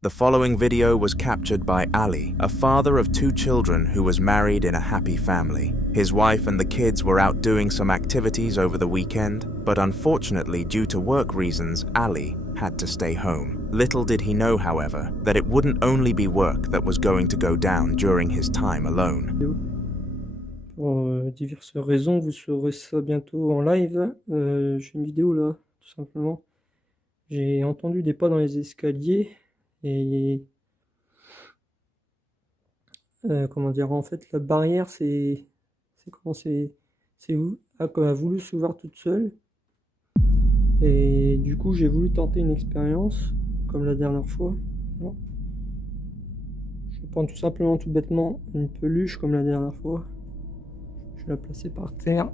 The following video was captured by Ali, a father of 2 children who was married in a happy family. His wife and the kids were out doing some activities over the weekend, but unfortunately, due to work reasons, Ali had to stay home. Little did he know, however, that it wouldn't only be work that was going to go down during his time alone. Pour diverses raisons, vous saurez ça bientôt en live. J'ai une vidéo là, tout simplement. J'ai entendu des pas dans les escaliers et comment dire, en fait la barrière c'est a voulu s'ouvrir toute seule et du coup j'ai voulu tenter une expérience comme la dernière fois. Alors, je prends tout simplement, tout bêtement, une peluche comme la dernière fois. Je vais la placer par terre.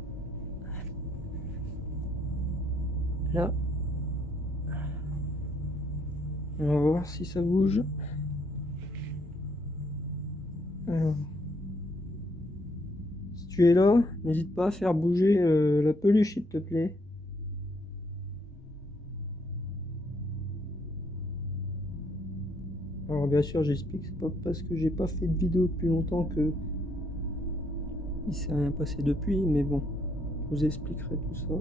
Là. On va voir si ça bouge. Alors, si tu es là, n'hésite pas à faire bouger la peluche, s'il te plaît. Alors bien sûr, j'explique, c'est pas parce que j'ai pas fait de vidéo depuis longtemps que il s'est rien passé depuis, mais bon, je vous expliquerai tout ça.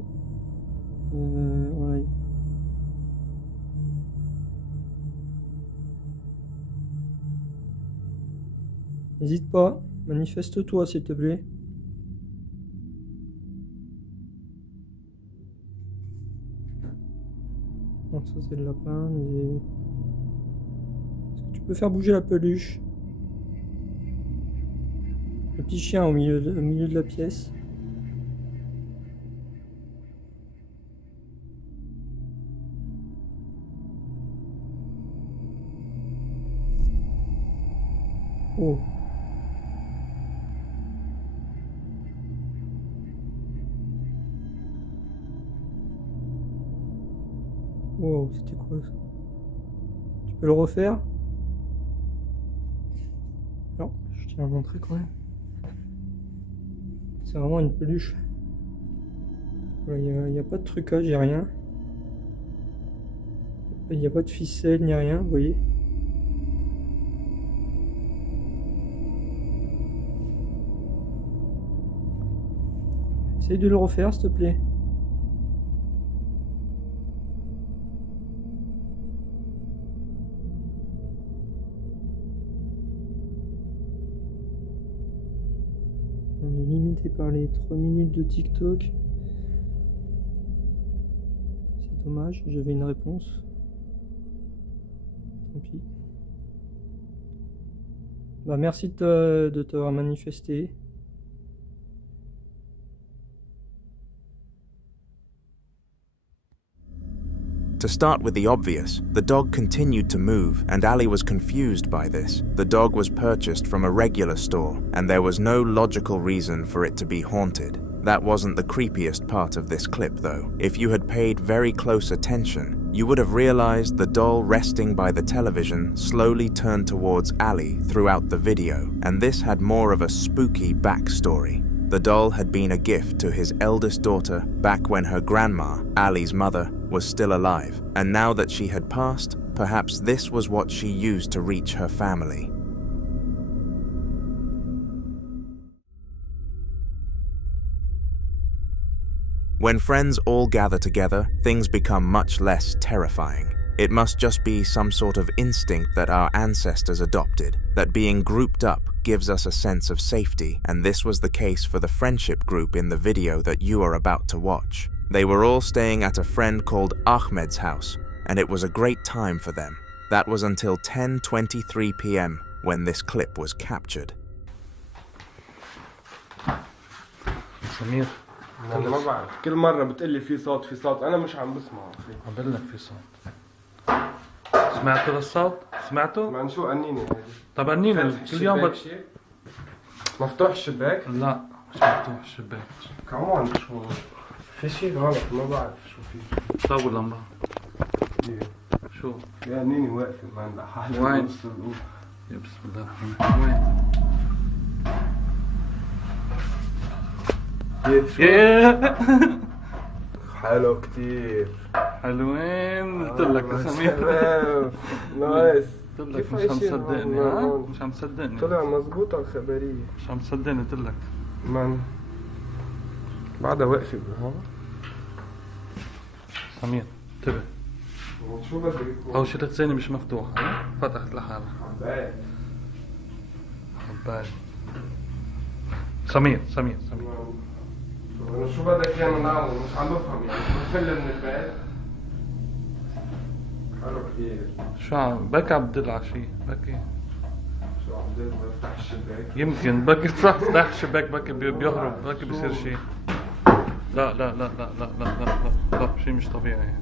Voilà. N'hésite pas, manifeste-toi s'il te plaît. Donc ça c'est le lapin. Est-ce que tu peux faire bouger la peluche? Le petit chien au milieu de la pièce. Oh. Wow, c'était quoi ça? Tu peux le refaire? Non, je tiens à montrer quand même. C'est vraiment une peluche. Il n'y a pas de trucage, il n'y a rien. Il n'y a pas de ficelle, ni rien, vous voyez. Essaye de le refaire, s'il te plaît. On est limité par les 3 minutes de TikTok. C'est dommage, j'avais une réponse. Tant pis. Bah, merci de t'avoir manifesté. To start with the obvious, the dog continued to move, and Ali was confused by this. The dog was purchased from a regular store, and there was no logical reason for it to be haunted. That wasn't the creepiest part of this clip, though. If you had paid very close attention, you would have realized the doll resting by the television slowly turned towards Ali throughout the video, and this had more of a spooky backstory. The doll had been a gift to his eldest daughter back when her grandma, Ali's mother, was still alive, and now that she had passed, perhaps this was what she used to reach her family. When friends all gather together, things become much less terrifying. It must just be some sort of instinct that our ancestors adopted, that being grouped up gives us a sense of safety, and this was the case for the friendship group in the video that you are about to watch. They were all staying at a friend called Ahmed's house, and it was a great time for them. That was until 10:23 p.m. when this clip was captured. سمير والله ما بعرف كل مرة بتقلي في صوت أنا مش عم بسمع عم بقول لك في صوت سمعتوا الصوت؟ سمعتوا؟ ما شو قنينة هذه؟ طب قنينة كل يوم مفتوح الشباك؟ لا مش مفتوح الشباك كمان شو في شيء غلط ما بعرف شو في طول لمبة شو؟ يا نيني واقفة ما عندها حالة وين؟ يا بسم الله الرحمن الرحيم وين؟ حلو كتير حلوين قلت لك يا سمير نايس قلت لك كيف مش عم هيصير تصدقني هون؟ ها؟ مش عم تصدقني. طلع مزبوطة الخبرية. مش عم تصدقني قلت لك. من بعدها واقفة بالهوا. سمير انتبه. شو بدك يكون؟ أول شي الخزانة مش مفتوحة ها؟ فتحت لحالها. حبايب. حبايب. سمير. أنا شو بدك إيانا نعمل؟ مش عم بفهم يعني بنفل من البيت؟ حلو كثير. شو عم بكي عم بدل على شي بكي. شو عم بدل بفتح الشباك؟ يمكن بكي تفتح الشباك بكي بيهرب بكي بيصير شي. لا شي مش طبيعي.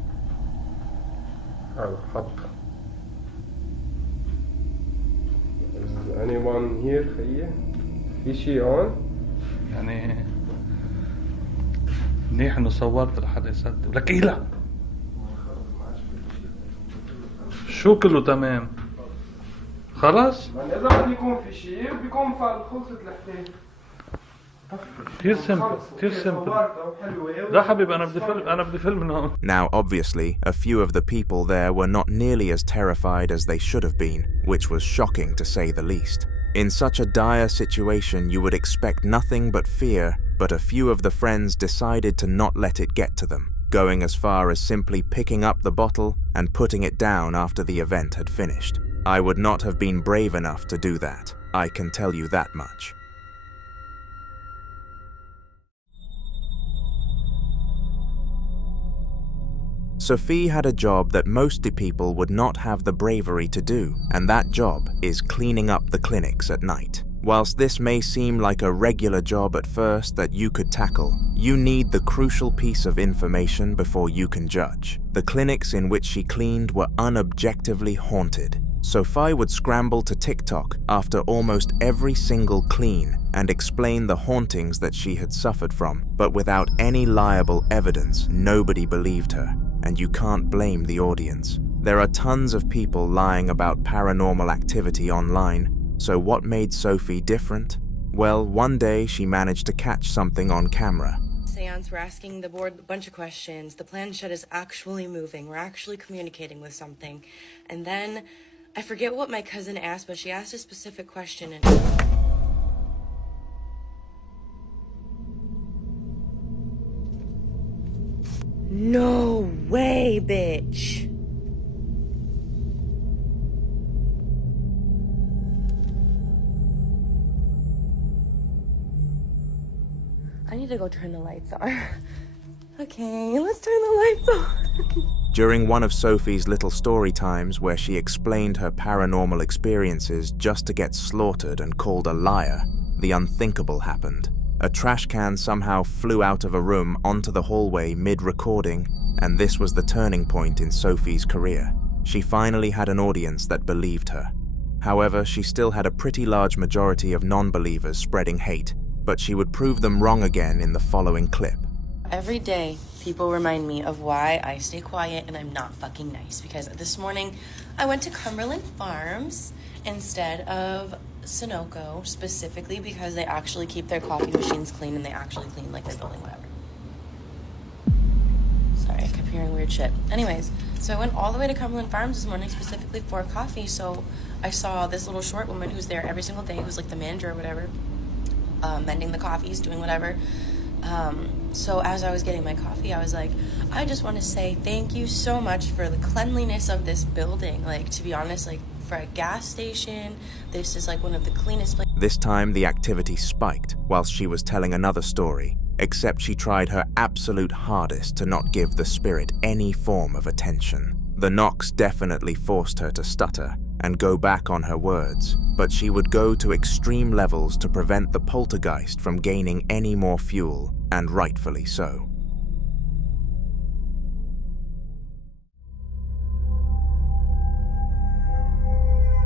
حلو حط. Is anyone here خيي؟ في شي هون؟ يعني منيح انه صورت لحدا يصدق لك. ايه لا شو كله تمام خلص. يعني اذا بده يكون في شيء بيكون خلصت الحكايه. كثير سمبل. لا حبيبي انا بدي فيلم من هون. Now, obviously, a few of the people there were not nearly as terrified as they should have been, which was shocking to say the least. In such a dire situation, you would expect nothing but fear, but a few of the friends decided to not let it get to them, going as far as simply picking up the bottle and putting it down after the event had finished. I would not have been brave enough to do that, I can tell you that much. Sophie had a job that most people would not have the bravery to do, and that job is cleaning up the clinics at night. Whilst this may seem like a regular job at first that you could tackle, you need the crucial piece of information before you can judge. The clinics in which she cleaned were unobjectively haunted. Sophie would scramble to TikTok after almost every single clean and explain the hauntings that she had suffered from, but without any liable evidence, nobody believed her. And you can't blame the audience. There are tons of people lying about paranormal activity online, so what made Sophie different? Well, one day she managed to catch something on camera. Seance, we're asking the board a bunch of questions. The planchette is actually moving. We're actually communicating with something. And then, I forget what my cousin asked, but she asked a specific question and... No way, bitch. I need to go turn the lights on. Okay, let's turn the lights on. During one of Sophie's little story times where she explained her paranormal experiences just to get slaughtered and called a liar, the unthinkable happened. A trash can somehow flew out of a room onto the hallway mid-recording, and this was the turning point in Sophie's career. She finally had an audience that believed her. However, she still had a pretty large majority of non-believers spreading hate, but she would prove them wrong again in the following clip. Every day, people remind me of why I stay quiet and I'm not fucking nice. Because this morning, I went to Cumberland Farms instead of Sunoco, specifically because they actually keep their coffee machines clean and they actually clean like their building, whatever. Sorry, I kept hearing weird shit. Anyways, so I went all the way to Cumberland Farms this morning specifically for coffee. So I saw this little short woman who's there every single day, who's like the manager or whatever, mending the coffees, doing whatever. So as I was getting my coffee, I was like, I just want to say thank you so much for the cleanliness of this building. Like, to be honest, like, for a gas station, this is like one of the cleanest places. This time the activity spiked whilst she was telling another story, except she tried her absolute hardest to not give the spirit any form of attention. The knocks definitely forced her to stutter and go back on her words, but she would go to extreme levels to prevent the poltergeist from gaining any more fuel, and rightfully so.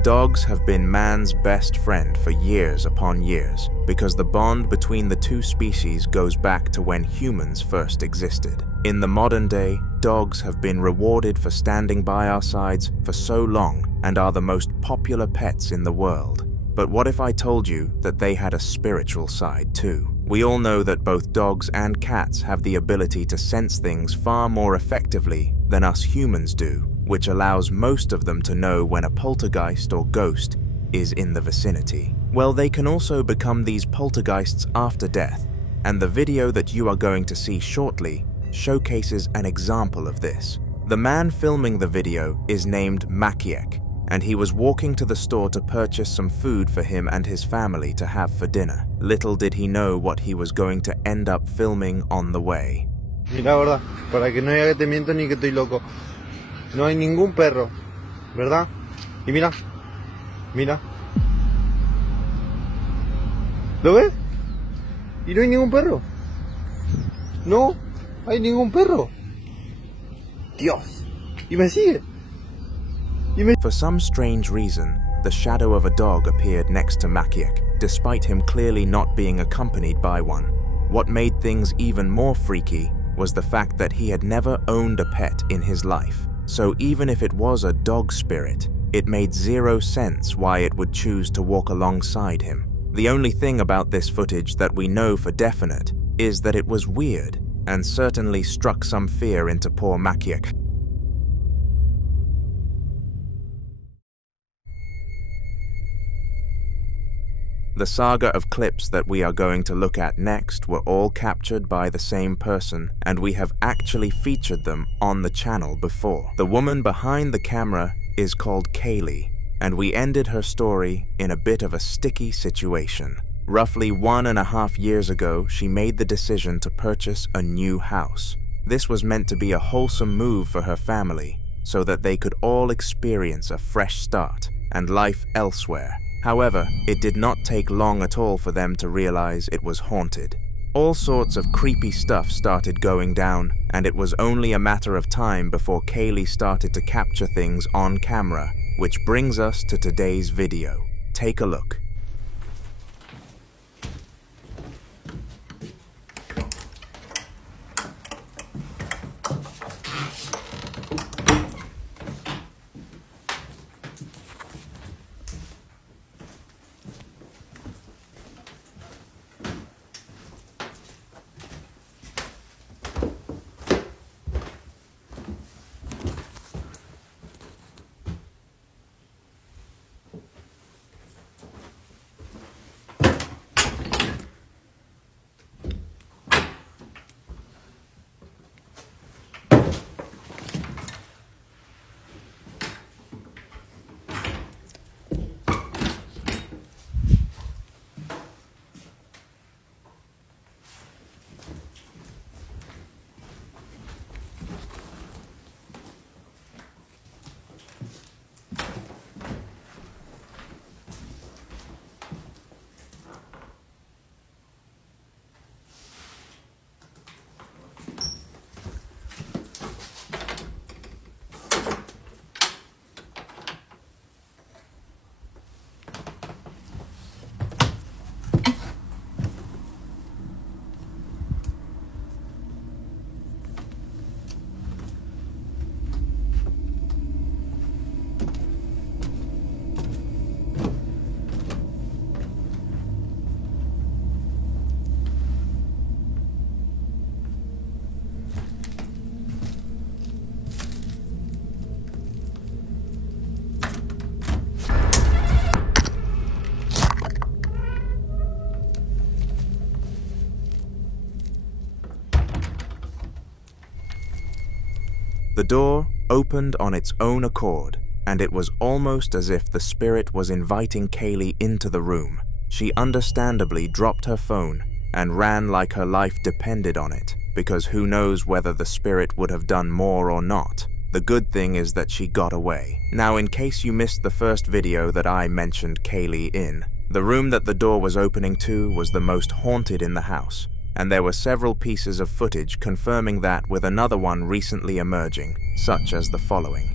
Dogs have been man's best friend for years upon years because the bond between the two species goes back to when humans first existed. In the modern day, dogs have been rewarded for standing by our sides for so long and are the most popular pets in the world. But what if I told you that they had a spiritual side too? We all know that both dogs and cats have the ability to sense things far more effectively than us humans do, which allows most of them to know when a poltergeist or ghost is in the vicinity. Well, they can also become these poltergeists after death, and the video that you are going to see shortly showcases an example of this. The man filming the video is named Maciek, and he was walking to the store to purchase some food for him and his family to have for dinner. Little did he know what he was going to end up filming on the way. Mira, verdad, para que no diga que te miento ni que estoy loco. No hay ningún perro, ¿verdad? Y mira, mira. ¿Lo ves? Y no hay ningún perro. No hay ningún perro. Dios. Y me sigue. For some strange reason, the shadow of a dog appeared next to Maciek, despite him clearly not being accompanied by one. What made things even more freaky was the fact that he had never owned a pet in his life. So even if it was a dog spirit, it made zero sense why it would choose to walk alongside him. The only thing about this footage that we know for definite is that it was weird and certainly struck some fear into poor Maciek. The saga of clips that we are going to look at next were all captured by the same person, and we have actually featured them on the channel before. The woman behind the camera is called Kaylee, and we ended her story in a bit of a sticky situation. Roughly 1.5 years ago, she made the decision to purchase a new house. This was meant to be a wholesome move for her family, so that they could all experience a fresh start and life elsewhere. However, it did not take long at all for them to realize it was haunted. All sorts of creepy stuff started going down, and it was only a matter of time before Kaylee started to capture things on camera, which brings us to today's video. Take a look. The door opened on its own accord, and it was almost as if the spirit was inviting Kaylee into the room. She understandably dropped her phone and ran like her life depended on it, because who knows whether the spirit would have done more or not. The good thing is that she got away. Now, in case you missed the first video that I mentioned Kaylee in, the room that the door was opening to was the most haunted in the house, and there were several pieces of footage confirming that, with another one recently emerging, such as the following.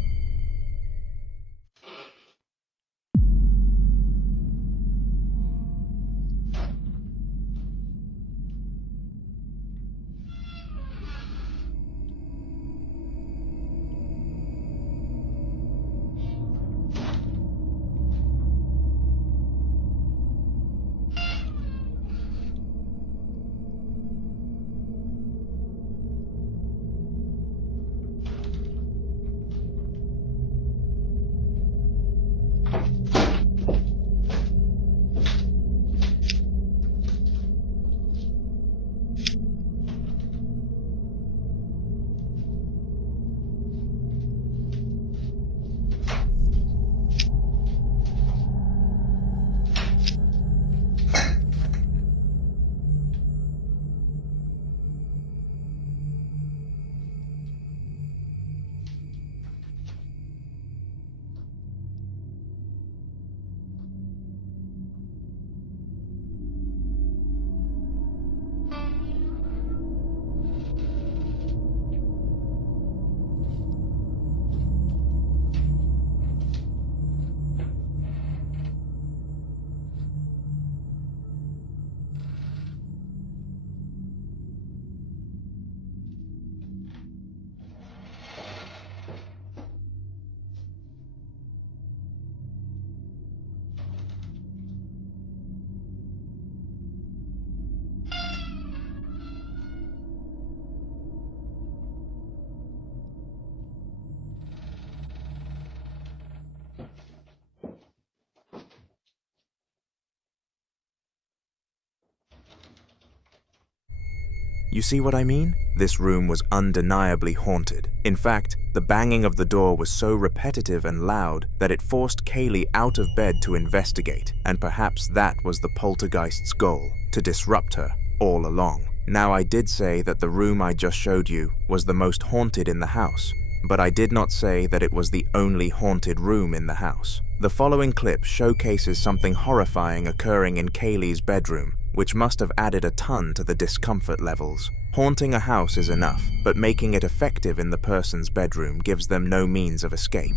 You see what I mean? This room was undeniably haunted. In fact, the banging of the door was so repetitive and loud that it forced Kaylee out of bed to investigate, and perhaps that was the poltergeist's goal, to disrupt her all along. Now, I did say that the room I just showed you was the most haunted in the house, but I did not say that it was the only haunted room in the house. The following clip showcases something horrifying occurring in Kaylee's bedroom, which must have added a ton to the discomfort levels. Haunting a house is enough, but making it effective in the person's bedroom gives them no means of escape.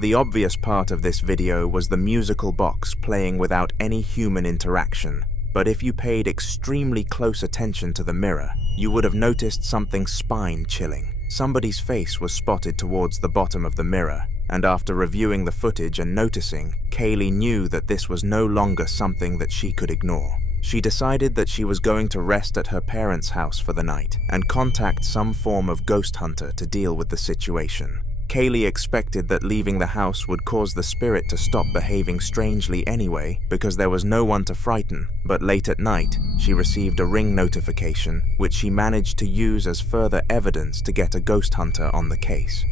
The obvious part of this video was the musical box playing without any human interaction, but if you paid extremely close attention to the mirror, you would have noticed something spine-chilling. Somebody's face was spotted towards the bottom of the mirror, and after reviewing the footage and noticing, Kaylee knew that this was no longer something that she could ignore. She decided that she was going to rest at her parents' house for the night and contact some form of Ghosthunter to deal with the situation. Kaylee expected that leaving the house would cause the spirit to stop behaving strangely anyway, because there was no one to frighten, but late at night, she received a ring notification, which she managed to use as further evidence to get a Ghosthunter on the case.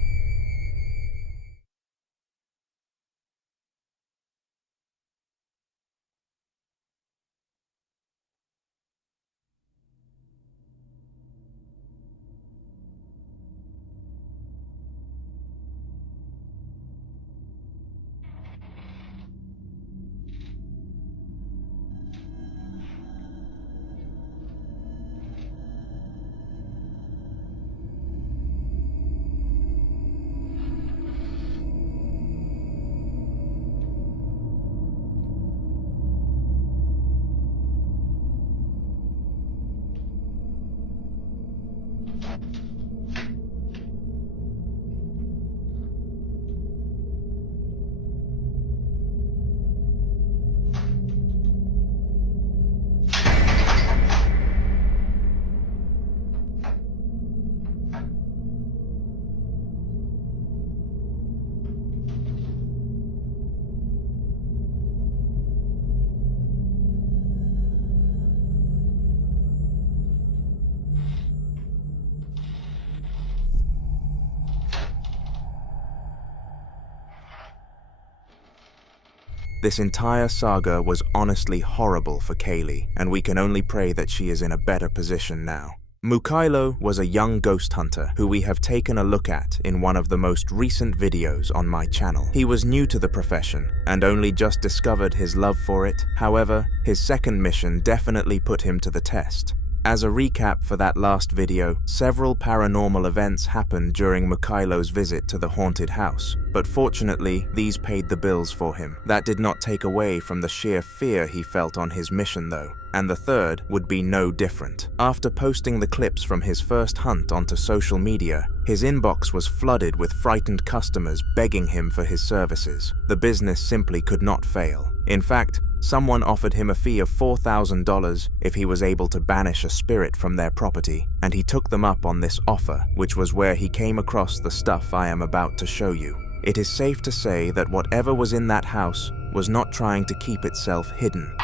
This entire saga was honestly horrible for Kaylee, and we can only pray that she is in a better position now. Muko was a young ghost hunter who we have taken a look at in one of the most recent videos on my channel. He was new to the profession and only just discovered his love for it. However, his second mission definitely put him to the test. As a recap for that last video, several paranormal events happened during Muko's visit to the haunted house, but fortunately, these paid the bills for him. That did not take away from the sheer fear he felt on his mission though, and the third would be no different. After posting the clips from his first hunt onto social media, his inbox was flooded with frightened customers begging him for his services. The business simply could not fail. In fact, Someone offered him a fee of $4,000 if he was able to banish a spirit from their property, and he took them up on this offer, which was where he came across the stuff I am about to show you. It is safe to say that whatever was in that house was not trying to keep itself hidden.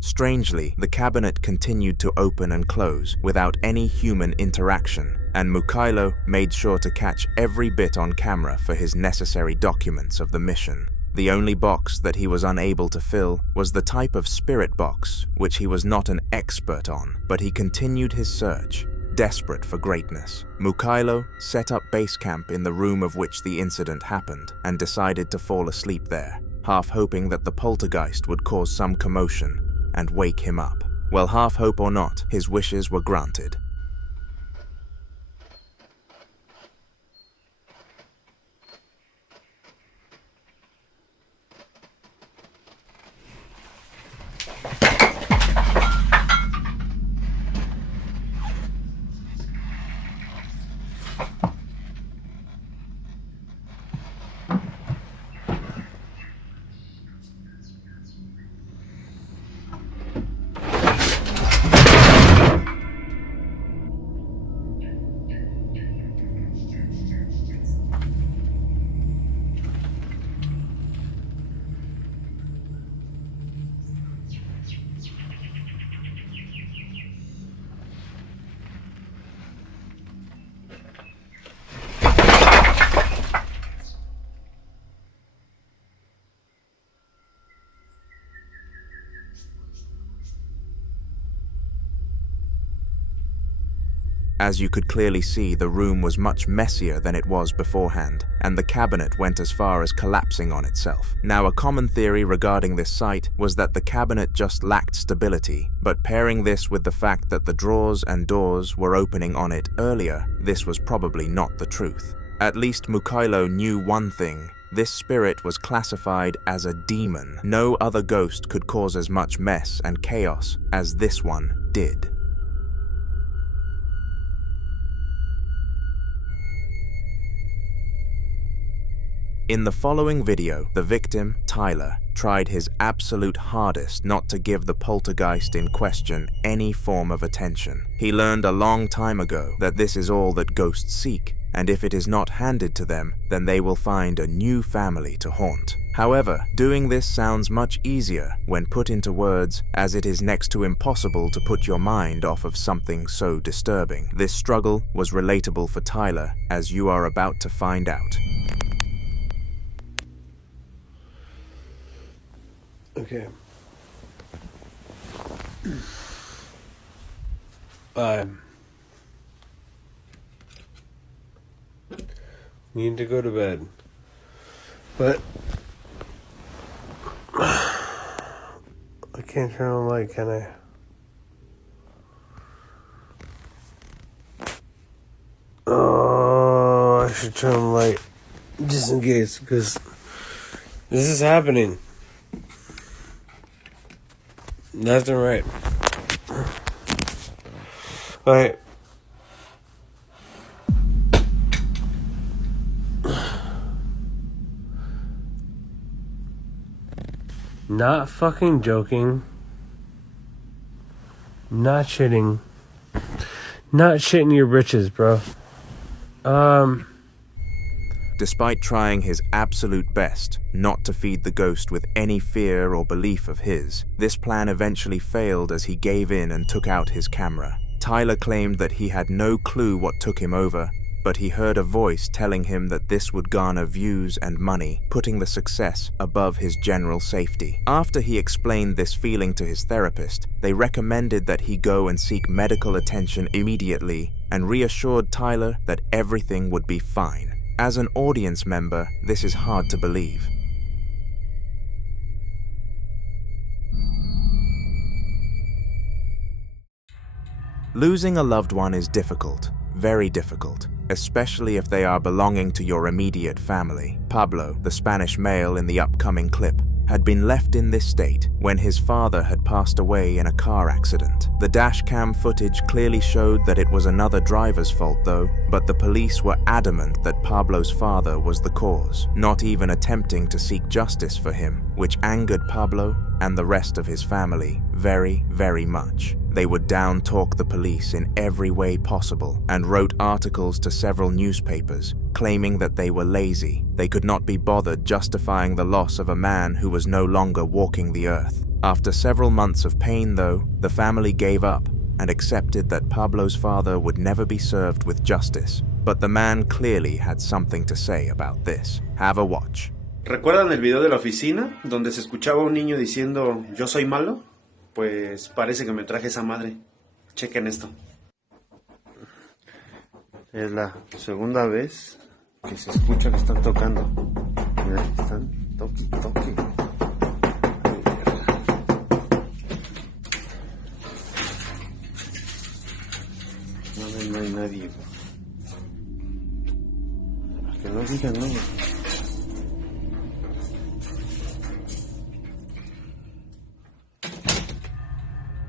Strangely, the cabinet continued to open and close without any human interaction, and Muko made sure to catch every bit on camera for his necessary documents of the mission. The only box that he was unable to fill was the type of spirit box, which he was not an expert on, but he continued his search, desperate for greatness. Muko set up base camp in the room of which the incident happened and decided to fall asleep there, half hoping that the poltergeist would cause some commotion and wake him up. Well, half hope or not, his wishes were granted. As you could clearly see, the room was much messier than it was beforehand, and the cabinet went as far as collapsing on itself. Now, a common theory regarding this site was that the cabinet just lacked stability, but pairing this with the fact that the drawers and doors were opening on it earlier, this was probably not the truth. At least Muko knew one thing. This spirit was classified as a demon. No other ghost could cause as much mess and chaos as this one did. In the following video, the victim, Tyler, tried his absolute hardest not to give the poltergeist in question any form of attention. He learned a long time ago that this is all that ghosts seek, and if it is not handed to them, then they will find a new family to haunt. However, doing this sounds much easier when put into words, as it is next to impossible to put your mind off of something so disturbing. This struggle was relatable for Tyler, as you are about to find out. Okay. I need to go to bed, but I can't turn on the light, can I? Oh, I should turn on the light just in case, because this is happening. Left and right. Alright. Not fucking joking. Not shitting. Not shitting your britches, bro. Despite trying his absolute best not to feed the ghost with any fear or belief of his, this plan eventually failed as he gave in and took out his camera. Tyler claimed that he had no clue what took him over, but he heard a voice telling him that this would garner views and money, putting the success above his general safety. After he explained this feeling to his therapist, they recommended that he go and seek medical attention immediately and reassured Tyler that everything would be fine. As an audience member, this is hard to believe. Losing a loved one is difficult, very difficult, especially if they are belonging to your immediate family. Pablo, the Spanish male in the upcoming clip, had been left in this state when his father had passed away in a car accident. The dashcam footage clearly showed that it was another driver's fault though, but the police were adamant that Pablo's father was the cause, not even attempting to seek justice for him, which angered Pablo and the rest of his family very, very much. They would down-talk the police in every way possible and wrote articles to several newspapers claiming that they were lazy. They could not be bothered justifying the loss of a man who was no longer walking the earth. After several months of pain though, the family gave up and accepted that Pablo's father would never be served with justice. But the man clearly had something to say about this. Have a watch. ¿Recuerdan el video de la oficina donde se escuchaba un niño diciendo yo soy malo? Pues parece que me traje esa madre. Chequen esto. Es la segunda vez que se escucha que están tocando. Mira, están toque. Ay, verga. No hay nadie. Que no digan nada.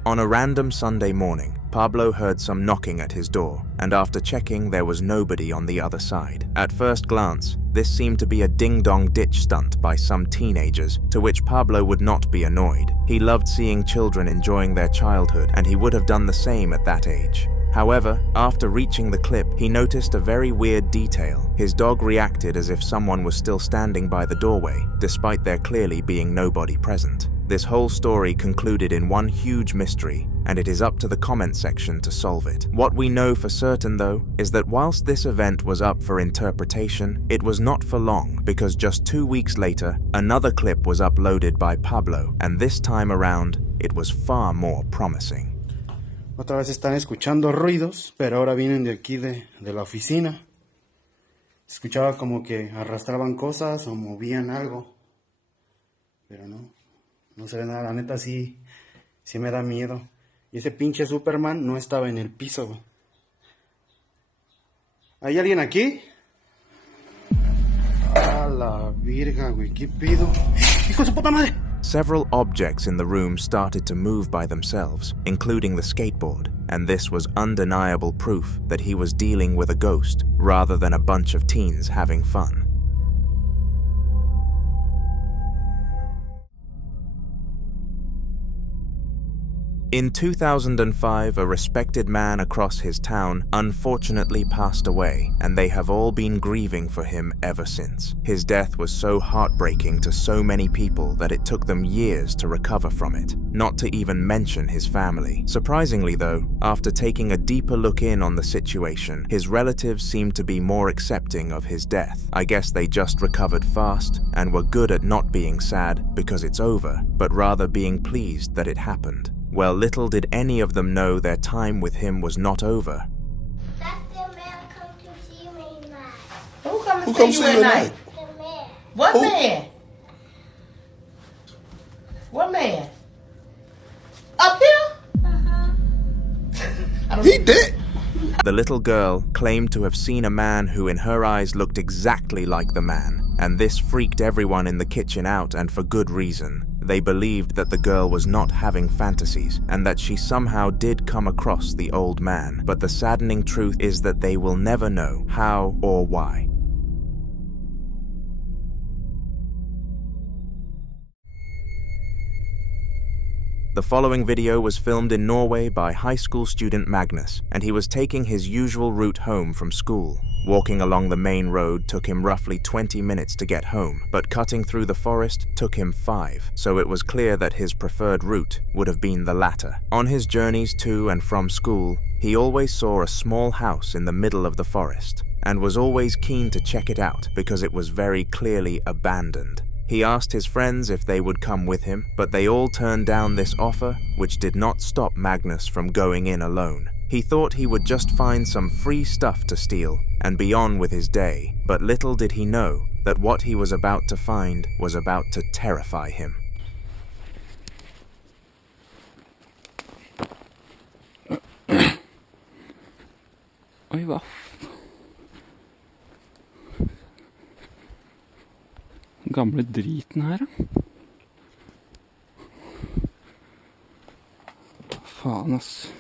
On a random Sunday morning, Pablo heard some knocking at his door, and after checking, there was nobody on the other side. At first glance, this seemed to be a ding-dong ditch stunt by some teenagers, to which Pablo would not be annoyed. He loved seeing children enjoying their childhood, and he would have done the same at that age. However, after reaching the clip, he noticed a very weird detail. His dog reacted as if someone was still standing by the doorway, despite there clearly being nobody present. This whole story concluded in one huge mystery, and it is up to the comment section to solve it. What we know for certain though, is that whilst this event was up for interpretation, it was not for long, because just 2 weeks later, another clip was uploaded by Pablo, and this time around, it was far more promising. Otra vez están escuchando ruidos, pero ahora vienen de aquí de la oficina. Escuchaba como que arrastraban cosas o movían algo, pero no se ve nada. La neta sí me da miedo. Y ese pinche Superman no estaba en el piso, güey. ¿Hay alguien aquí? A la virga, güey, ¿qué pido? ¡Hijo de su puta madre! Several objects in the room started to move by themselves, including the skateboard, and this was undeniable proof that he was dealing with a ghost rather than a bunch of teens having fun. In 2005, a respected man across his town unfortunately passed away, and they have all been grieving for him ever since. His death was so heartbreaking to so many people that it took them years to recover from it, not to even mention his family. Surprisingly though, after taking a deeper look in on the situation, his relatives seemed to be more accepting of his death. I guess they just recovered fast and were good at not being sad because it's over, but rather being pleased that it happened. Well, little did any of them know their time with him was not over. That's the man come to see me at night. Who come to see you at night? The man. What man? What man? Up here? Uh-huh. He did. The little girl claimed to have seen a man who in her eyes looked exactly like the man, and this freaked everyone in the kitchen out, and for good reason. They believed that the girl was not having fantasies, and that she somehow did come across the old man, but the saddening truth is that they will never know how or why. The following video was filmed in Norway by high school student Magnus, and he was taking his usual route home from school. Walking along the main road took him roughly 20 minutes to get home, but cutting through the forest took him 5, so it was clear that his preferred route would have been the latter. On his journeys to and from school, he always saw a small house in the middle of the forest, and was always keen to check it out because it was very clearly abandoned. He asked his friends if they would come with him, but they all turned down this offer, which did not stop Magnus from going in alone. He thought he would just find some free stuff to steal and be on with his day, but little did he know that what he was about to find was about to terrify him. Oi, hva? Gamle driten her, da. Faen, ass.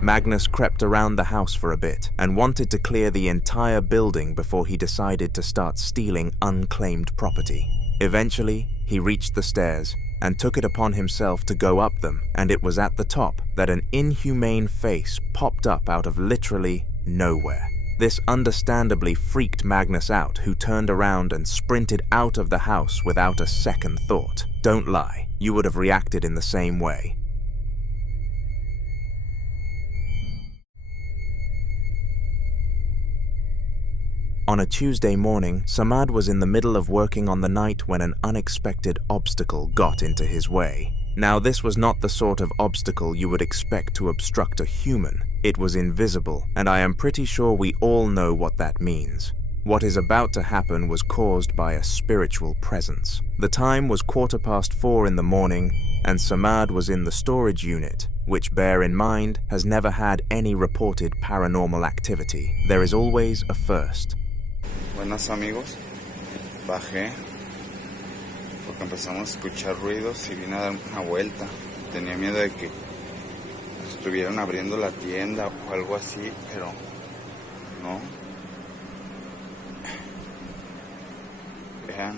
Magnus crept around the house for a bit and wanted to clear the entire building before he decided to start stealing unclaimed property. Eventually, he reached the stairs and took it upon himself to go up them, and it was at the top that an inhumane face popped up out of literally nowhere. This understandably freaked Magnus out, who turned around and sprinted out of the house without a second thought. Don't lie, you would have reacted in the same way. On a Tuesday morning, Samad was in the middle of working on the night when an unexpected obstacle got into his way. Now, this was not the sort of obstacle you would expect to obstruct a human. It was invisible, and I am pretty sure we all know what that means. What is about to happen was caused by a spiritual presence. The time was 4:15 in the morning, and Samad was in the storage unit, which, bear in mind, has never had any reported paranormal activity. There is always a first. Buenas amigos, bajé porque empezamos a escuchar ruidos y vine a dar una vuelta. Tenía miedo de que estuvieran abriendo la tienda o algo así, pero no. Vean,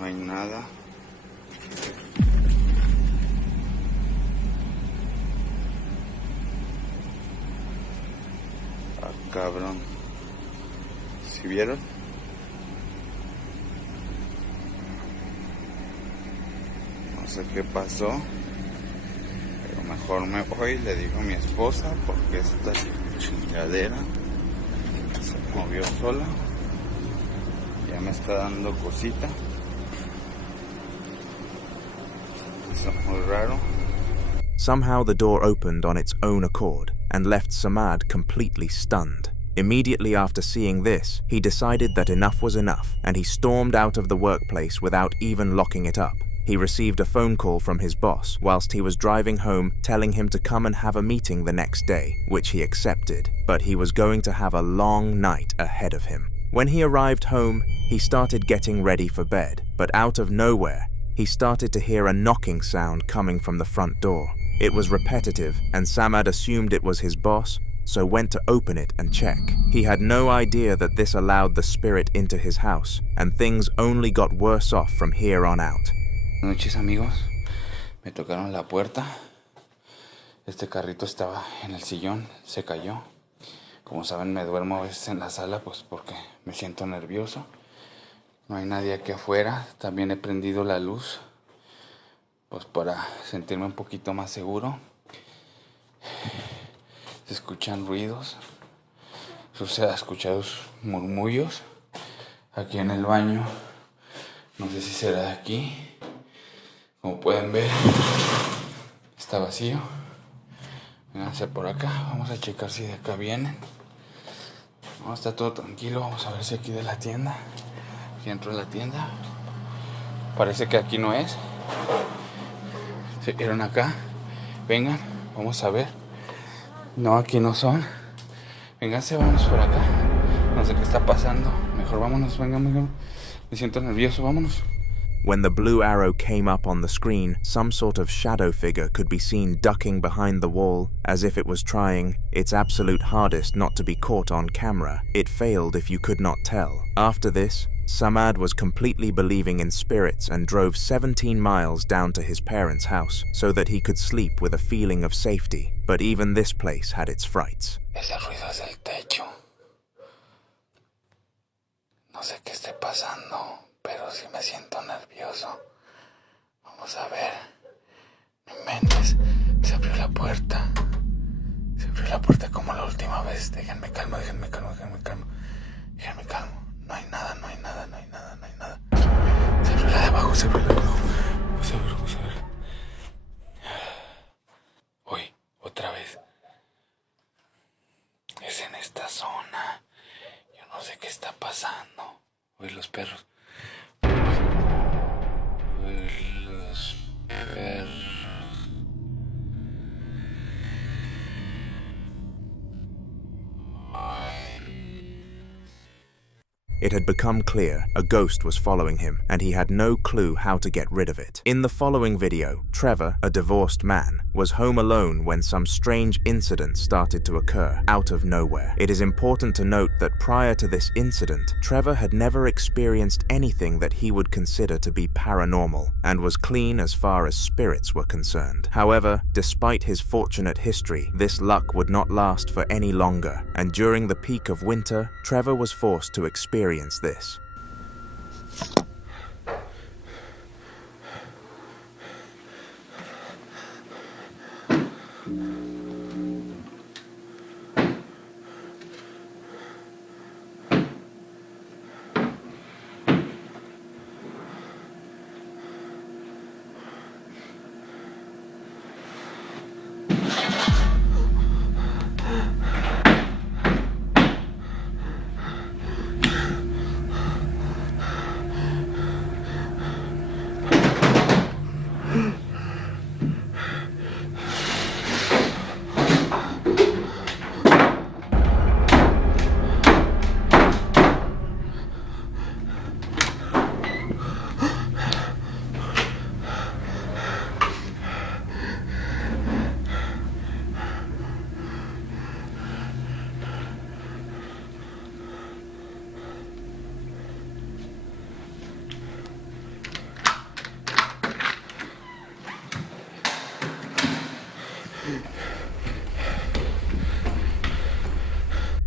no hay nada. Ah, cabrón. ¿Sí vieron? No sé qué pasó, pero mejor me voy, le digo a mi esposa, porque esta chingadera se movió sola. Ya me está dando cosita. Está muy raro. Somehow the door opened on its own accord and left Samad completely stunned. Immediately after seeing this, he decided that enough was enough, and he stormed out of the workplace without even locking it up. He received a phone call from his boss whilst he was driving home, telling him to come and have a meeting the next day, which he accepted, but he was going to have a long night ahead of him. When he arrived home, he started getting ready for bed, but out of nowhere, he started to hear a knocking sound coming from the front door. It was repetitive, and Samad assumed it was his boss, so went to open it and check. He had no idea that this allowed the spirit into his house, and things only got worse off from here on out. Buenas noches amigos, me tocaron la puerta. Este carrito estaba en el sillón, se cayó. Como saben, me duermo a veces en la sala pues porque me siento nervioso. No hay nadie aquí afuera. También he prendido la luz pues para sentirme un poquito más seguro. Se escuchan ruidos. Se han escuchado murmullos aquí en el baño. No sé si será de aquí. Como pueden ver, está vacío. Vénganse por acá. Vamos a checar si de acá vienen. No, está todo tranquilo. Vamos a ver si aquí de la tienda. Aquí dentro de la tienda. Parece que aquí no es. ¿Se vieron acá? Vengan, vamos a ver. No, aquí no son. Vénganse, vámonos por acá. No sé qué está pasando. Mejor vámonos, vengan. Me siento nervioso, vámonos. When the blue arrow came up on the screen, some sort of shadow figure could be seen ducking behind the wall, as if it was trying its absolute hardest not to be caught on camera. It failed if you could not tell. After this, Samad was completely believing in spirits and drove 17 miles down to his parents' house so that he could sleep with a feeling of safety. But even this place had its frights. Ese ruido es del techo. No sé qué esté pasando, pero sí me siento nervioso. Vamos a ver. No inventes. Se abrió la puerta. Se abrió la puerta como la última vez. Déjenme calmo. No hay nada. Se abrió la de abajo. Vamos a ver. Uy, otra vez. Es en esta zona. Yo no sé qué está pasando. Uy, los perros. It had become clear a ghost was following him, and he had no clue how to get rid of it. In the following video, Trevor, a divorced man, was home alone when some strange incident started to occur out of nowhere. It is important to note that prior to this incident, Trevor had never experienced anything that he would consider to be paranormal, and was clean as far as spirits were concerned. However, despite his fortunate history, this luck would not last for any longer, and during the peak of winter, Trevor was forced to experience this.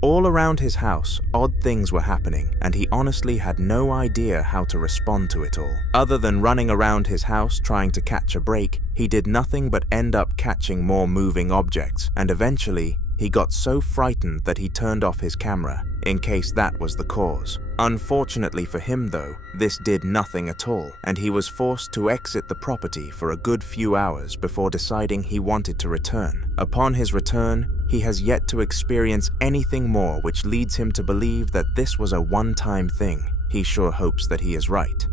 All around his house, odd things were happening, and he honestly had no idea how to respond to it all. Other than running around his house trying to catch a break, he did nothing but end up catching more moving objects, and eventually, he got so frightened that he turned off his camera, in case that was the cause. Unfortunately for him though, this did nothing at all, and he was forced to exit the property for a good few hours before deciding he wanted to return. Upon his return, he has yet to experience anything more, which leads him to believe that this was a one-time thing. He sure hopes that he is right.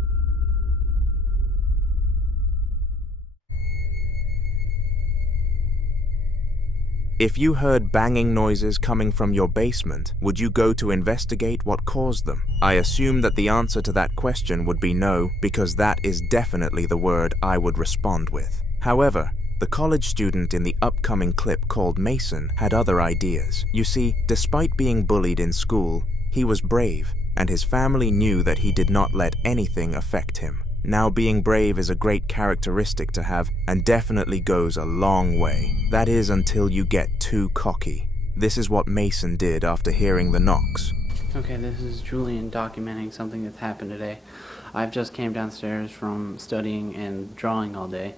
If you heard banging noises coming from your basement, would you go to investigate what caused them? I assume that the answer to that question would be no, because that is definitely the word I would respond with. However, the college student in the upcoming clip called Mason had other ideas. You see, despite being bullied in school, he was brave, and his family knew that he did not let anything affect him. Now, being brave is a great characteristic to have and definitely goes a long way. That is until you get too cocky. This is what Mason did after hearing the knocks. Okay, this is Julian documenting something that's happened today. I've just came downstairs from studying and drawing all day.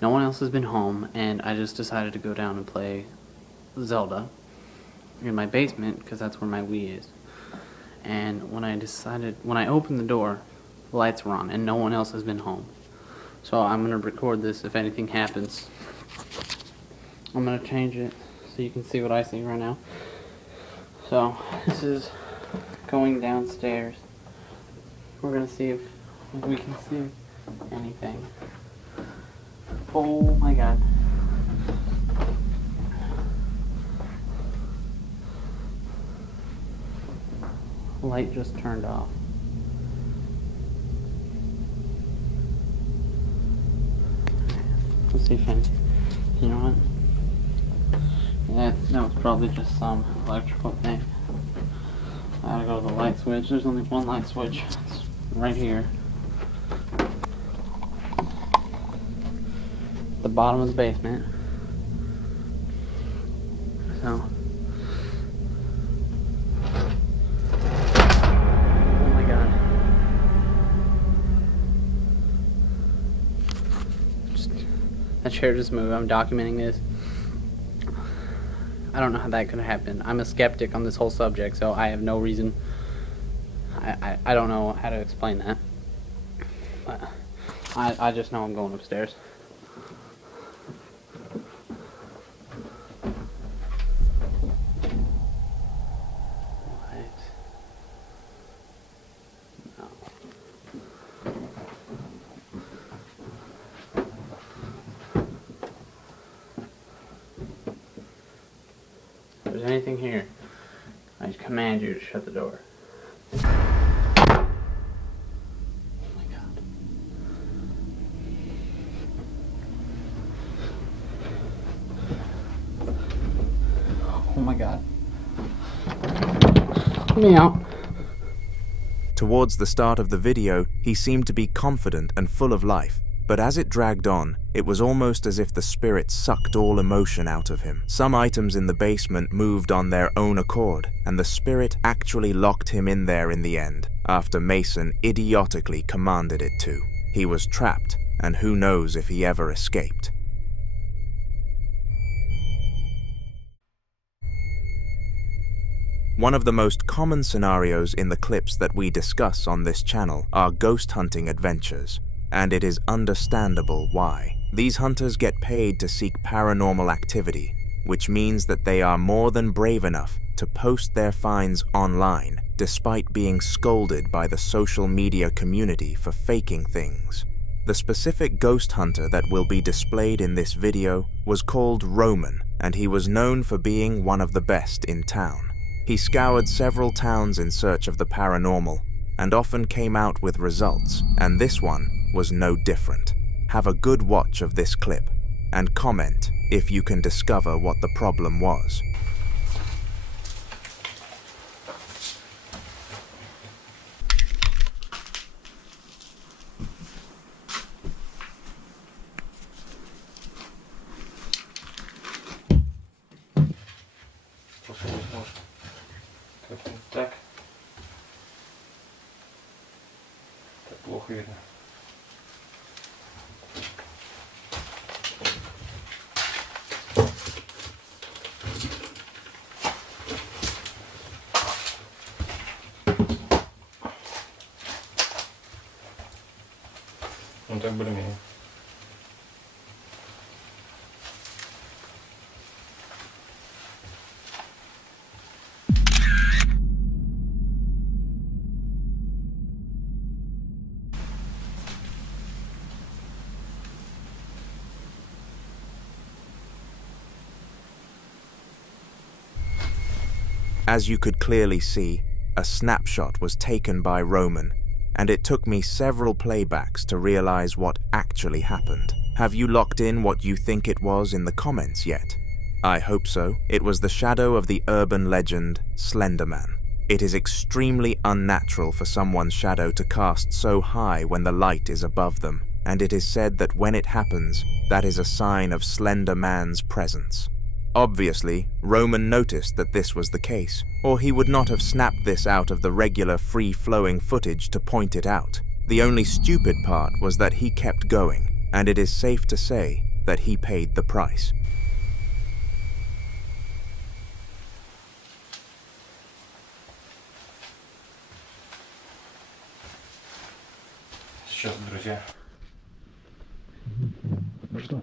No one else has been home, and I just decided to go down and play Zelda in my basement, because that's where my Wii is. And when I opened the door, the lights were on, and no one else has been home. So I'm going to record this if anything happens. I'm going to change it so you can see what I see right now. So, this is going downstairs. We're going to see if we can see anything. Oh my god. Light just turned off. Let's see if any. You know what? Yeah, that was probably just some electrical thing. I gotta go to the light switch. There's only one light switch. It's right here. The bottom of the basement. So. Oh my god. That chair just moved. I'm documenting this. I don't know how that could have happened. I'm a skeptic on this whole subject, so I have no reason. I don't know how to explain that. But I just know I'm going upstairs. If there's anything here, I command you to shut the door. Oh my god. Oh my god. Let me out. Towards the start of the video, he seemed to be confident and full of life, but as it dragged on, it was almost as if the spirit sucked all emotion out of him. Some items in the basement moved on their own accord, and the spirit actually locked him in there in the end, after Mason idiotically commanded it to. He was trapped, and who knows if he ever escaped. One of the most common scenarios in the clips that we discuss on this channel are ghost hunting adventures, and it is understandable why. These hunters get paid to seek paranormal activity, which means that they are more than brave enough to post their finds online, despite being scolded by the social media community for faking things. The specific ghost hunter that will be displayed in this video was called Roman, and he was known for being one of the best in town. He scoured several towns in search of the paranormal, and often came out with results, and this one was no different. Have a good watch of this clip, and comment if you can discover what the problem was. Так. Так плохо видно. Ну так более-менее. As you could clearly see, a snapshot was taken by Roman, and it took me several playbacks to realize what actually happened. Have you locked in what you think it was in the comments yet? I hope so. It was the shadow of the urban legend, Slenderman. It is extremely unnatural for someone's shadow to cast so high when the light is above them, and it is said that when it happens, that is a sign of Slenderman's presence. Obviously, Roman noticed that this was the case, or he would not have snapped this out of the regular free-flowing footage to point it out. The only stupid part was that he kept going, and it is safe to say that he paid the price. Сейчас, друзья. Что?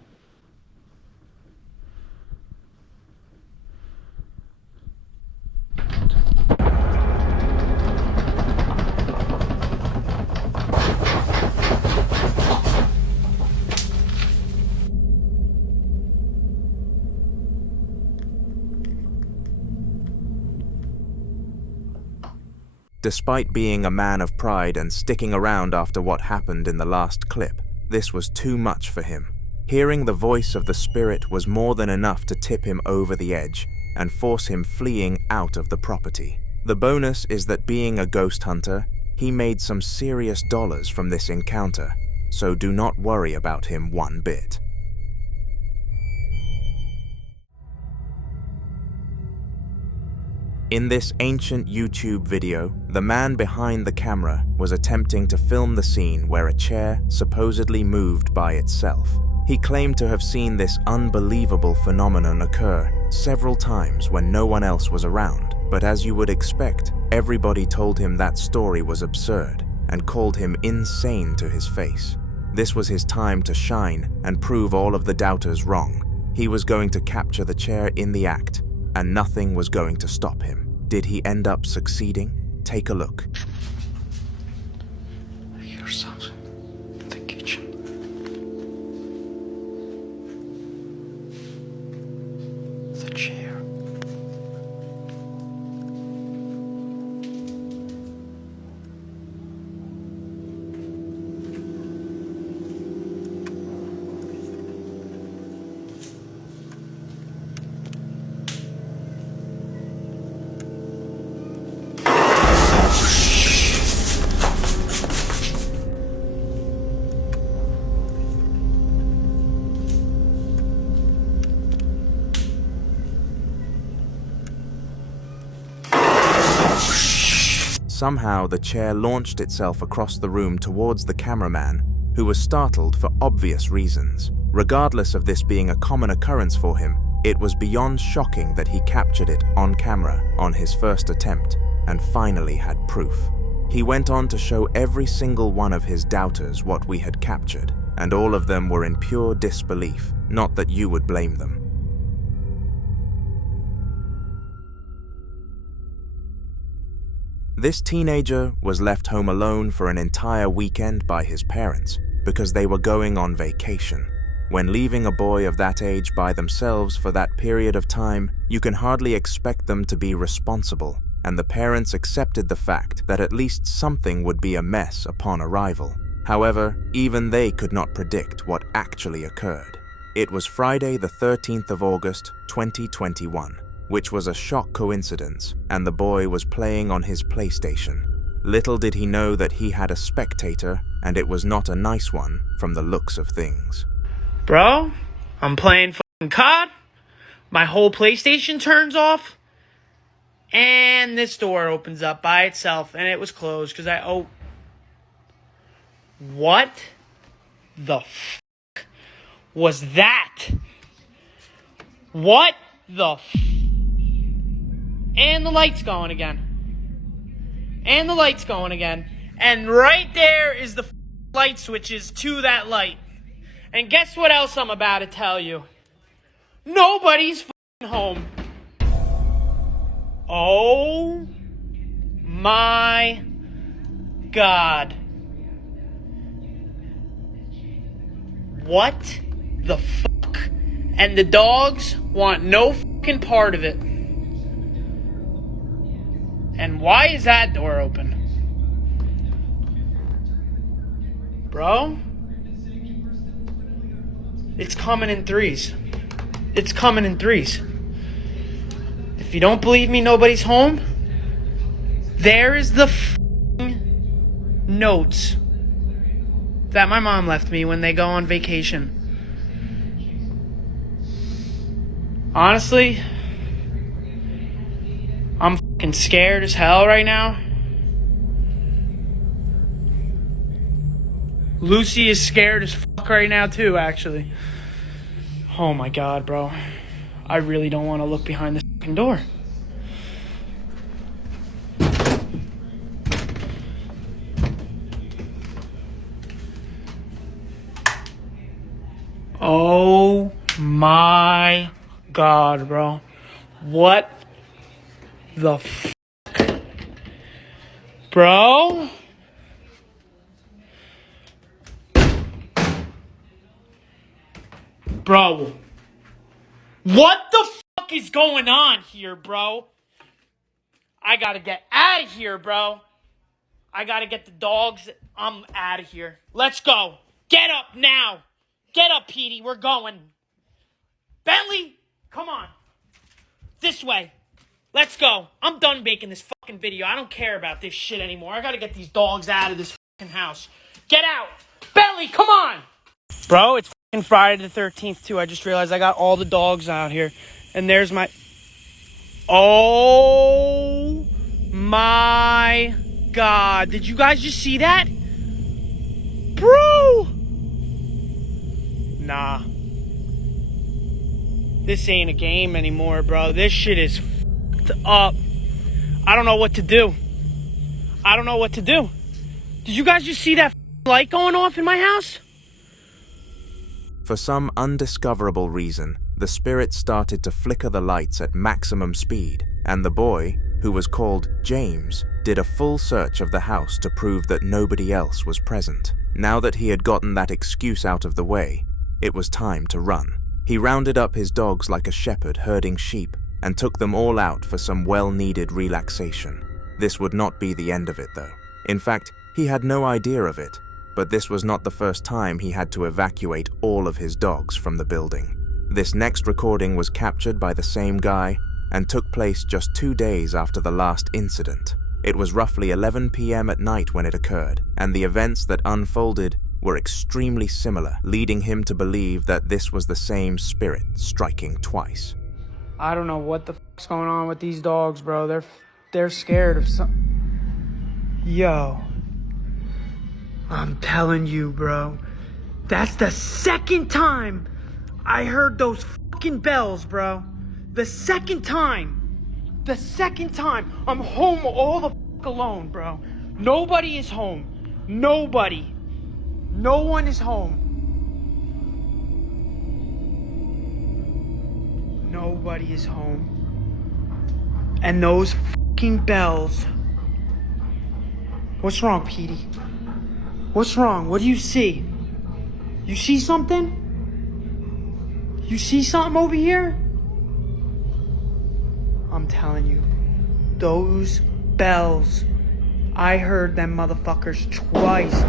Despite being a man of pride and sticking around after what happened in the last clip, this was too much for him. Hearing the voice of the spirit was more than enough to tip him over the edge and force him fleeing out of the property. The bonus is that being a ghost hunter, he made some serious dollars from this encounter, so do not worry about him one bit. In this ancient YouTube video, the man behind the camera was attempting to film the scene where a chair supposedly moved by itself. He claimed to have seen this unbelievable phenomenon occur several times when no one else was around, but as you would expect, everybody told him that story was absurd and called him insane to his face. This was his time to shine and prove all of the doubters wrong. He was going to capture the chair in the act, and nothing was going to stop him. Did he end up succeeding? Take a look. I hear something in the kitchen. The chair. Somehow, the chair launched itself across the room towards the cameraman, who was startled for obvious reasons. Regardless of this being a common occurrence for him, it was beyond shocking that he captured it on camera on his first attempt and finally had proof. He went on to show every single one of his doubters what we had captured, and all of them were in pure disbelief, not that you would blame them. This teenager was left home alone for an entire weekend by his parents because they were going on vacation. When leaving a boy of that age by themselves for that period of time, you can hardly expect them to be responsible, and the parents accepted the fact that at least something would be amiss upon arrival. However, even they could not predict what actually occurred. It was Friday the 13th of August, 2021. Which was a shock coincidence, and the boy was playing on his PlayStation. Little did he know that he had a spectator, and it was not a nice one from the looks of things. Bro, I'm playing fucking COD, my whole PlayStation turns off, and this door opens up by itself, and it was closed because what the fuck was that? What the And the light's going again. And the light's going again. And right there is the light switches to that light. And guess what else I'm about to tell you? Nobody's home. Oh my God. What the fuck? And the dogs want no fucking part of it. And why is that door open? Bro? It's coming in threes. It's coming in threes. If you don't believe me, nobody's home. There is the notes that my mom left me when they go on vacation. Honestly, I'm fucking scared as hell right now. Lucy is scared as fuck right now too, actually. Oh my god, bro. I really don't want to look behind this fucking door. Oh my god, bro. What the fuck? Bro? Bro. What the fuck is going on here, bro? I gotta get out of here, bro. I gotta get the dogs. I'm out of here. Let's go. Get up now. Get up, Petey. We're going. Bentley, come on. This way. Let's go. I'm done making this fucking video. I don't care about this shit anymore. I gotta get these dogs out of this fucking house. Get out. Bentley, come on. Bro, it's fucking Friday the 13th, too. I just realized I got all the dogs out here. And there's my... Oh my god. Did you guys just see that? Bro! Nah. This ain't a game anymore, bro. This shit is fucked up. I don't know what to do. I don't know what to do. Did you guys just see that light going off in my house? For some undiscoverable reason, the spirit started to flicker the lights at maximum speed, and the boy, who was called James, did a full search of the house to prove that nobody else was present. Now that he had gotten that excuse out of the way, it was time to run. He rounded up his dogs like a shepherd herding sheep and took them all out for some well-needed relaxation. This would not be the end of it, though. In fact, he had no idea of it, but this was not the first time he had to evacuate all of his dogs from the building. This next recording was captured by the same guy and took place just 2 days after the last incident. It was roughly 11 p.m. at night when it occurred, and the events that unfolded were extremely similar, leading him to believe that this was the same spirit striking twice. I don't know what the fuck's going on with these dogs, bro. They're scared of something. Yo. I'm telling you, bro. That's the second time I heard those fucking bells, bro. The second time. The second time. I'm home all the fuck alone, bro. Nobody is home. Nobody. No one is home. Nobody is home. And those fucking bells. What's wrong, Petey? What's wrong? What do you see? You see something? You see something over here? I'm telling you, those bells, I heard them motherfuckers twice.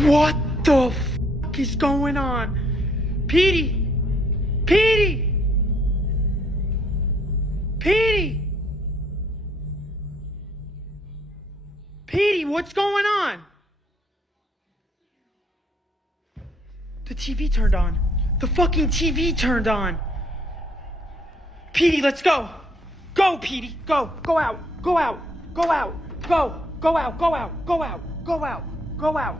What the fuck is going on? Petey! Petey! Petey! Petey, what's going on? The TV turned on. The fucking TV turned on. Petey, let's go. Go, Petey. Go. Go out. Go out. Go out. Go. Go out. Go out. Go out. Go out. Go out.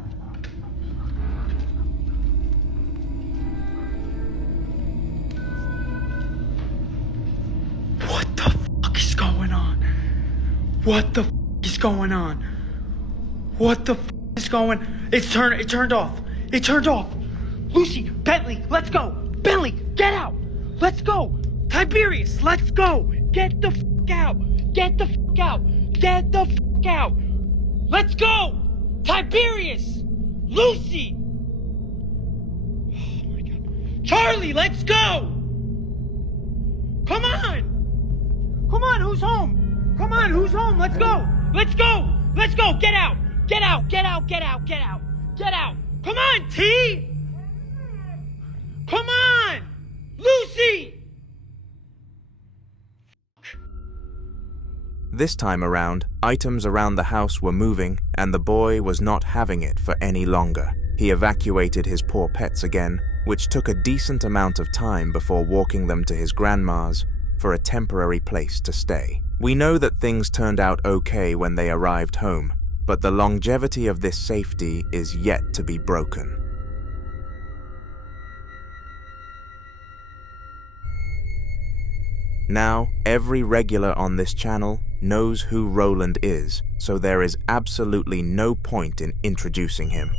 What the fuck is going on? What the fuck is going on? What the fuck is going on? It turned off. It turned off. Lucy, Bentley, let's go. Bentley, get out. Let's go. Tiberius, let's go. Get the fuck out. Get the fuck out. Get the fuck out. Let's go. Tiberius. Lucy. Oh my God. Charlie, let's go. Come on. Come on, who's home? Come on, who's home? Let's go. Let's go. Let's go. Get out. Get out. Get out. Get out. Get out. Get out. Come on, T. Come on. Lucy. This time around, items around the house were moving, and the boy was not having it for any longer. He evacuated his poor pets again which took a decent amount of time before walking them to his grandma's for a temporary place to stay. We know that things turned out okay when they arrived home, but the longevity of this safety is yet to be broken. Now, every regular on this channel knows who Roland is, so there is absolutely no point in introducing him.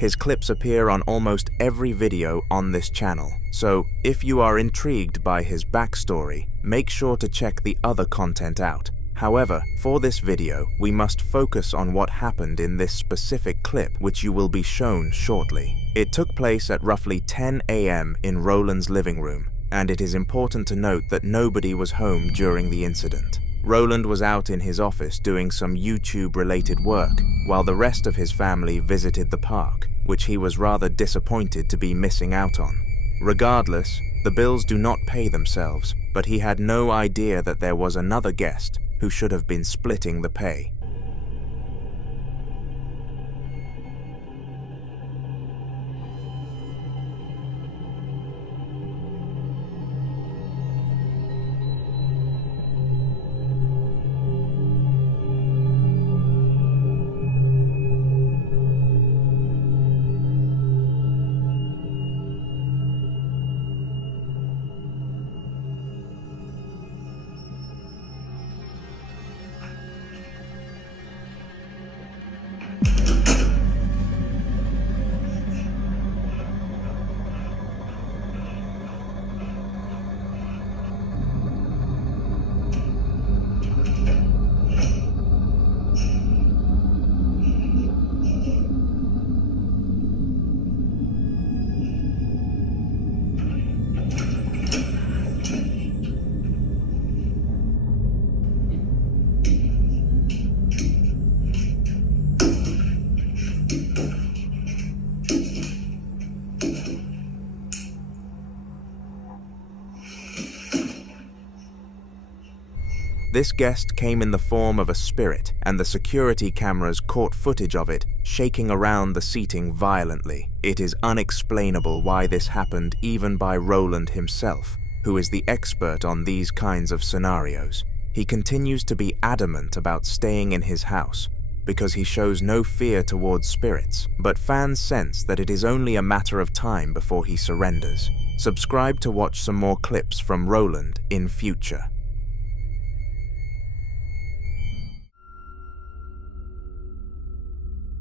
His clips appear on almost every video on this channel, so if you are intrigued by his backstory, make sure to check the other content out. However, for this video, we must focus on what happened in this specific clip, which you will be shown shortly. It took place at roughly 10 AM in Roland's living room, and it is important to note that nobody was home during the incident. Roland was out in his office doing some YouTube-related work, while the rest of his family visited the park, which he was rather disappointed to be missing out on. Regardless, the bills do not pay themselves, but he had no idea that there was another guest who should have been splitting the pay. This guest came in the form of a spirit, and the security cameras caught footage of it shaking around the seating violently. It is unexplainable why this happened even by Roland himself, who is the expert on these kinds of scenarios. He continues to be adamant about staying in his house because he shows no fear towards spirits, but fans sense that it is only a matter of time before he surrenders. Subscribe to watch some more clips from Roland in future.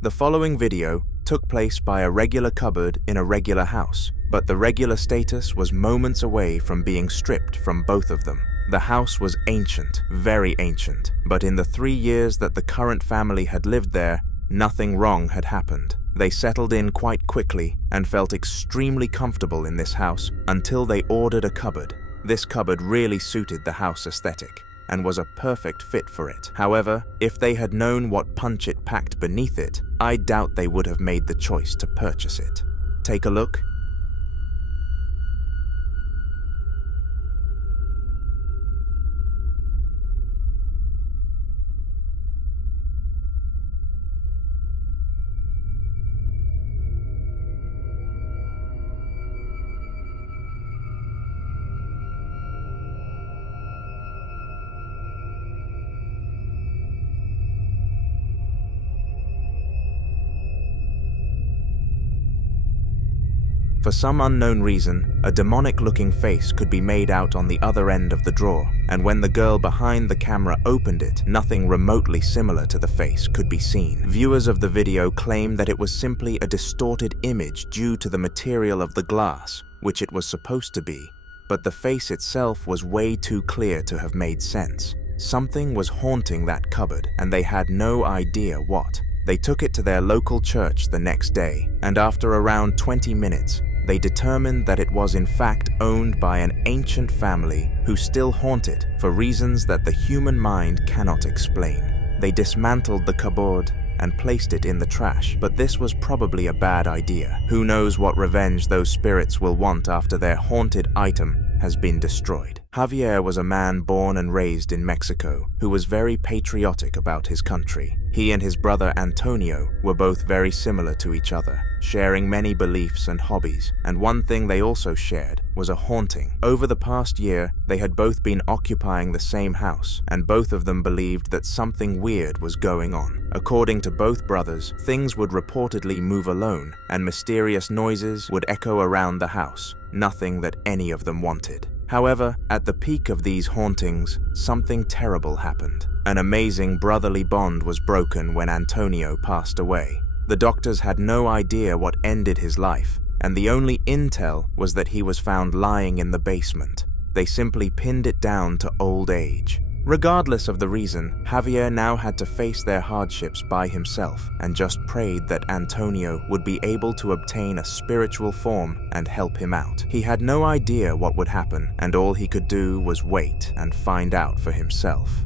The following video took place by a regular cupboard in a regular house, but the regular status was moments away from being stripped from both of them. The house was ancient, very ancient, but in the 3 years that the current family had lived there, nothing wrong had happened. They settled in quite quickly and felt extremely comfortable in this house until they ordered a cupboard. This cupboard really suited the house aesthetic and was a perfect fit for it. However, if they had known what punch it packed beneath it, I doubt they would have made the choice to purchase it. Take a look. For some unknown reason, a demonic-looking face could be made out on the other end of the drawer, and when the girl behind the camera opened it, nothing remotely similar to the face could be seen. Viewers of the video claim that it was simply a distorted image due to the material of the glass, which it was supposed to be, but the face itself was way too clear to have made sense. Something was haunting that cupboard, and they had no idea what. They took it to their local church the next day, and after around 20 minutes, they determined that it was in fact owned by an ancient family who still haunt it for reasons that the human mind cannot explain. They dismantled the cupboard and placed it in the trash, but this was probably a bad idea. Who knows what revenge those spirits will want after their haunted item has been destroyed. Javier was a man born and raised in Mexico who was very patriotic about his country. He and his brother Antonio were both very similar to each other, sharing many beliefs and hobbies, and one thing they also shared was a haunting. Over the past year, they had both been occupying the same house, and both of them believed that something weird was going on. According to both brothers, things would reportedly move alone, and mysterious noises would echo around the house, nothing that any of them wanted. However, at the peak of these hauntings, something terrible happened. An amazing brotherly bond was broken when Antonio passed away. The doctors had no idea what ended his life, and the only intel was that he was found lying in the basement. They simply pinned it down to old age. Regardless of the reason, Javier now had to face their hardships by himself and just prayed that Antonio would be able to obtain a spiritual form and help him out. He had no idea what would happen, and all he could do was wait and find out for himself.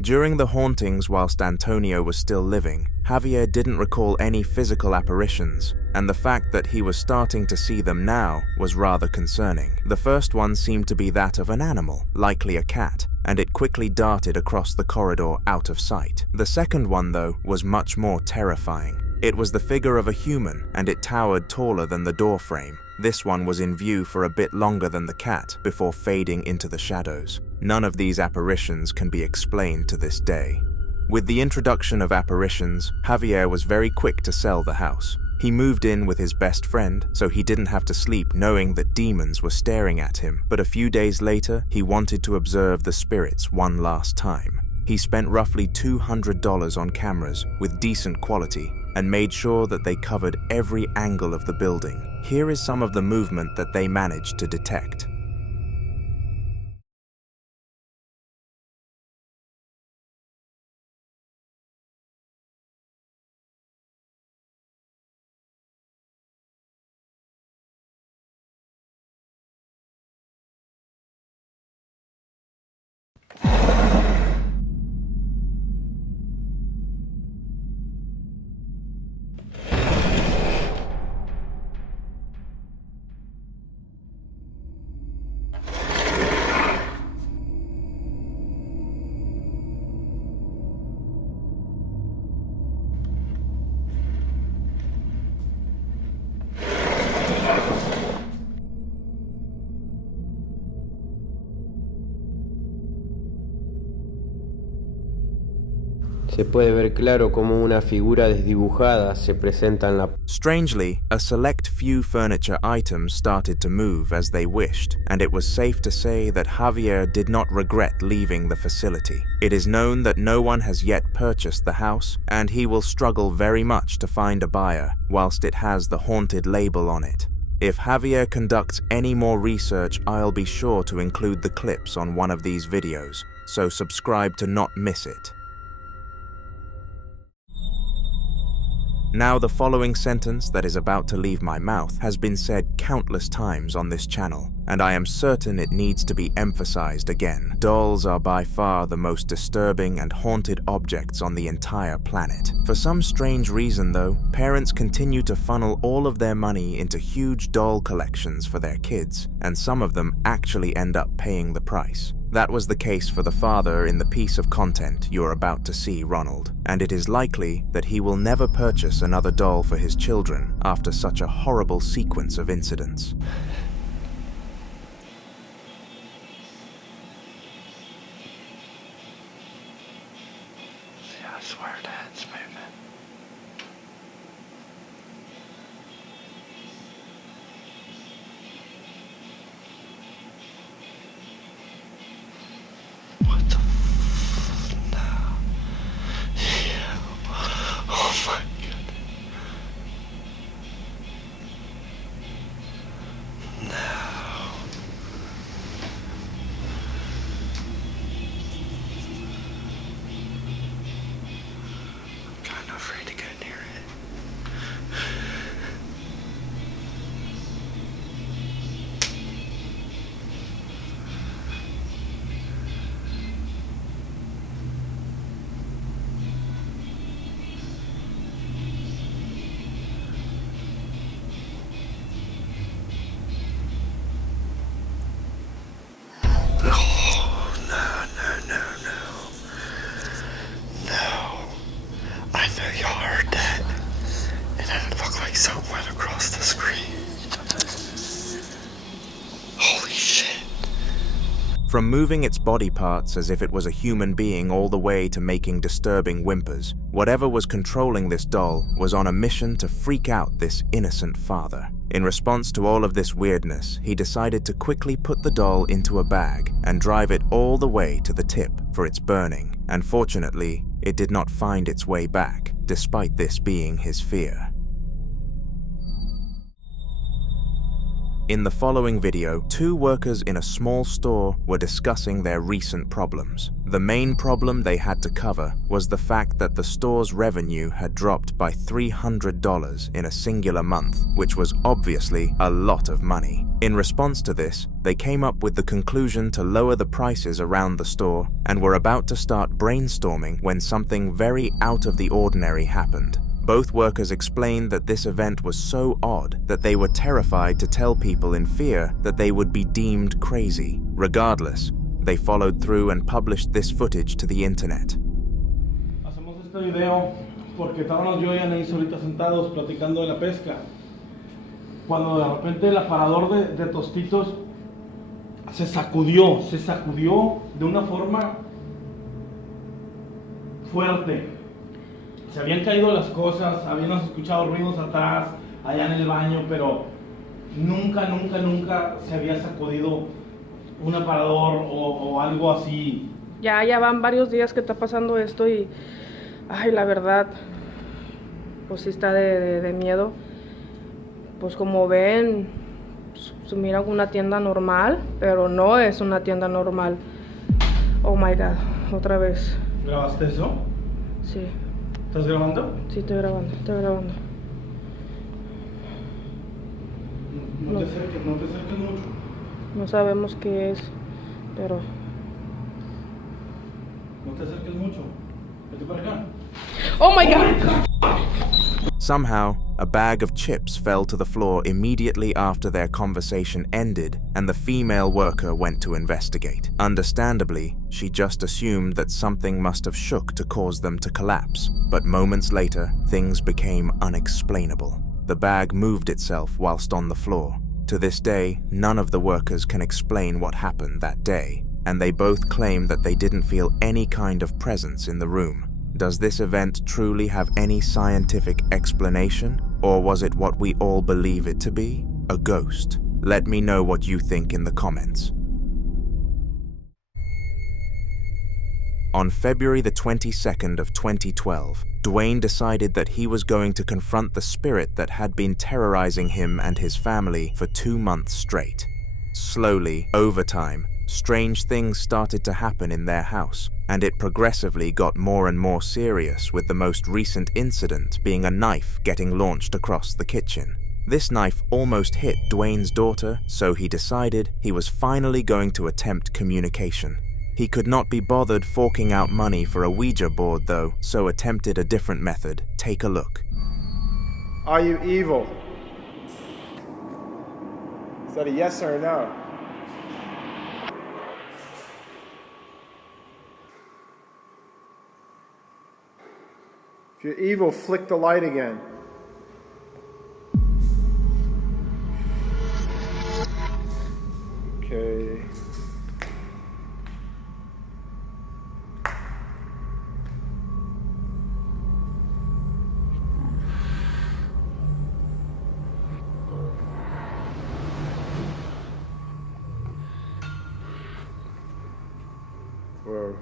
During the hauntings whilst Antonio was still living, Javier didn't recall any physical apparitions, and the fact that he was starting to see them now was rather concerning. The first one seemed to be that of an animal, likely a cat, and it quickly darted across the corridor out of sight. The second one, though, was much more terrifying. It was the figure of a human, and it towered taller than the door frame. This one was in view for a bit longer than the cat, before fading into the shadows. None of these apparitions can be explained to this day. With the introduction of apparitions, Javier was very quick to sell the house. He moved in with his best friend, so he didn't have to sleep knowing that demons were staring at him. But a few days later, he wanted to observe the spirits one last time. He spent roughly $200 on cameras with decent quality and made sure that they covered every angle of the building. Here is some of the movement that they managed to detect. Se puede ver claro como una figura desdibujada se presenta en la... Strangely, a select few furniture items started to move as they wished, and it was safe to say that Javier did not regret leaving the facility. It is known that no one has yet purchased the house, and he will struggle very much to find a buyer, whilst it has the haunted label on it. If Javier conducts any more research, I'll be sure to include the clips on one of these videos, so subscribe to not miss it. Now, the following sentence that is about to leave my mouth has been said countless times on this channel, and I am certain it needs to be emphasized again. Dolls are by far the most disturbing and haunted objects on the entire planet. For some strange reason, though, parents continue to funnel all of their money into huge doll collections for their kids, and some of them actually end up paying the price. That was the case for the father in the piece of content you're about to see, Ronald, and it is likely that he will never purchase another doll for his children after such a horrible sequence of incidents. Yeah, I swear to it's moving. What the f... No. Yeah. Oh my goodness. know y'all heard that. And then it looked like something went across the screen. Holy shit. From moving its body parts as if it was a human being all the way to making disturbing whimpers, whatever was controlling this doll was on a mission to freak out this innocent father. In response to all of this weirdness, he decided to quickly put the doll into a bag and drive it all the way to the tip for its burning. And fortunately, it did not find its way back, despite this being his fear. In the following video, two workers in a small store were discussing their recent problems. The main problem they had to cover was the fact that the store's revenue had dropped by $300 in a singular month, which was obviously a lot of money. In response to this, they came up with the conclusion to lower the prices around the store and were about to start brainstorming when something very out of the ordinary happened. Both workers explained that this event was so odd that they were terrified to tell people in fear that they would be deemed crazy. Regardless, they followed through and published this footage to the internet. Hacemos este video porque estábamos yo y Anaís ahorita sentados platicando de la pesca. Cuando de repente el aparador de tostitos se sacudió de una forma fuerte. Se habían caído las cosas, habíamos escuchado ruidos atrás, allá en el baño, pero nunca se había sacudido un aparador o algo así. Ya van varios días que está pasando esto y, ay, la verdad, pues sí está de miedo. Pues como ven, se mira una tienda normal, pero no es una tienda normal. Oh my God, otra vez. ¿Grabaste eso? Sí. ¿Estás grabando? Sí, estoy grabando. No te acerques mucho. No sabemos qué es, pero... No te acerques mucho. Vete para acá. Oh my God! Somehow, a bag of chips fell to the floor immediately after their conversation ended, and the female worker went to investigate. Understandably, she just assumed that something must have shook to cause them to collapse, but moments later, things became unexplainable. The bag moved itself whilst on the floor. To this day, none of the workers can explain what happened that day, and they both claim that they didn't feel any kind of presence in the room. Does this event truly have any scientific explanation, or was it what we all believe it to be? A ghost? Let me know what you think in the comments. On February the 22nd of 2012, Dwayne decided that he was going to confront the spirit that had been terrorizing him and his family for 2 months straight. Slowly, over time, strange things started to happen in their house, and it progressively got more and more serious, with the most recent incident being a knife getting launched across the kitchen. This knife almost hit Dwayne's daughter, so he decided he was finally going to attempt communication. He could not be bothered forking out money for a Ouija board though, so attempted a different method. Take a look. Are you evil? Is that a yes or a no? If you're evil, flick the light again. Okay. Whoa.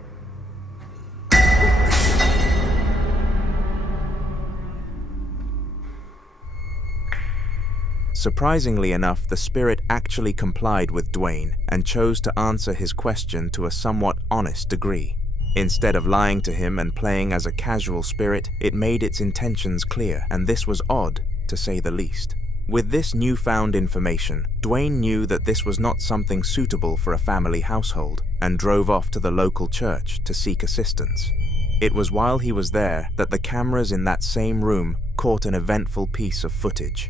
Surprisingly enough, the spirit actually complied with Dwayne and chose to answer his question to a somewhat honest degree. Instead of lying to him and playing as a casual spirit, it made its intentions clear, and this was odd, to say the least. With this newfound information, Dwayne knew that this was not something suitable for a family household, and drove off to the local church to seek assistance. It was while he was there that the cameras in that same room caught an eventful piece of footage.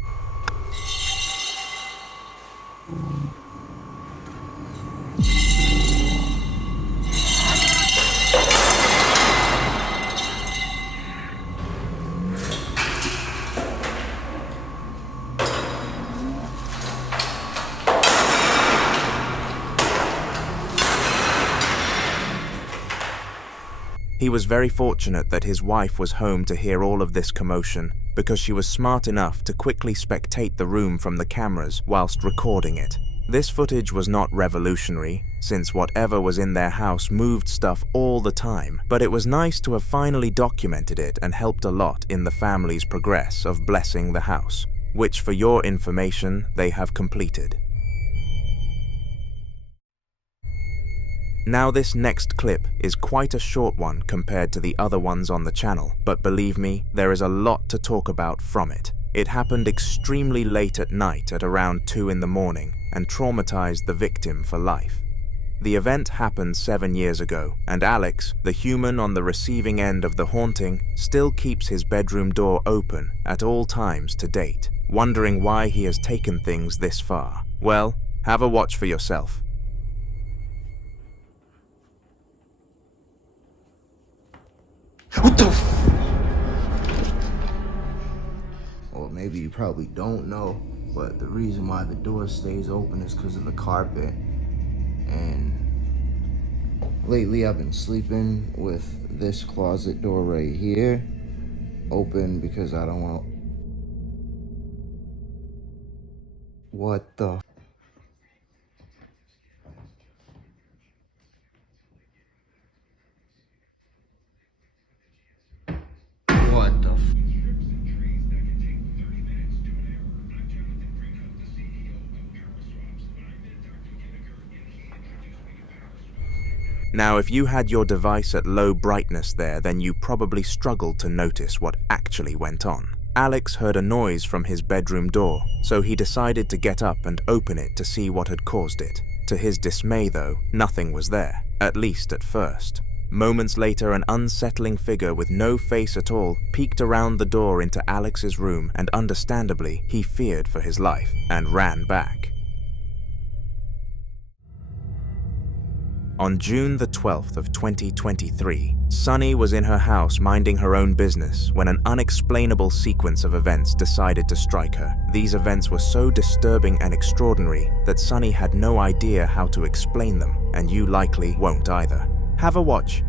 He was very fortunate that his wife was home to hear all of this commotion, because she was smart enough to quickly spectate the room from the cameras whilst recording it. This footage was not revolutionary, since whatever was in their house moved stuff all the time, but it was nice to have finally documented it and helped a lot in the family's progress of blessing the house, which for your information, they have completed. Now this next clip is quite a short one compared to the other ones on the channel, but believe me, there is a lot to talk about from it. It happened extremely late at night at around 2 in the morning and traumatized the victim for life. The event happened 7 years ago, and Alex, the human on the receiving end of the haunting, still keeps his bedroom door open at all times to date, wondering why he has taken things this far. Well, have a watch for yourself. What the f? Well, maybe you probably don't know, but the reason why the door stays open is because of the carpet. And lately I've been sleeping with this closet door right here open because I don't want... What the... What the f... Now, if you had your device at low brightness there, then you probably struggled to notice what actually went on. Alex heard a noise from his bedroom door, so he decided to get up and open it to see what had caused it. To his dismay, though, nothing was there, at least at first. Moments later, an unsettling figure with no face at all peeked around the door into Alex's room, and understandably, he feared for his life and ran back. On June the 12th of 2023, Sunny was in her house minding her own business when an unexplainable sequence of events decided to strike her. These events were so disturbing and extraordinary that Sunny had no idea how to explain them, and you likely won't either. Have a watch.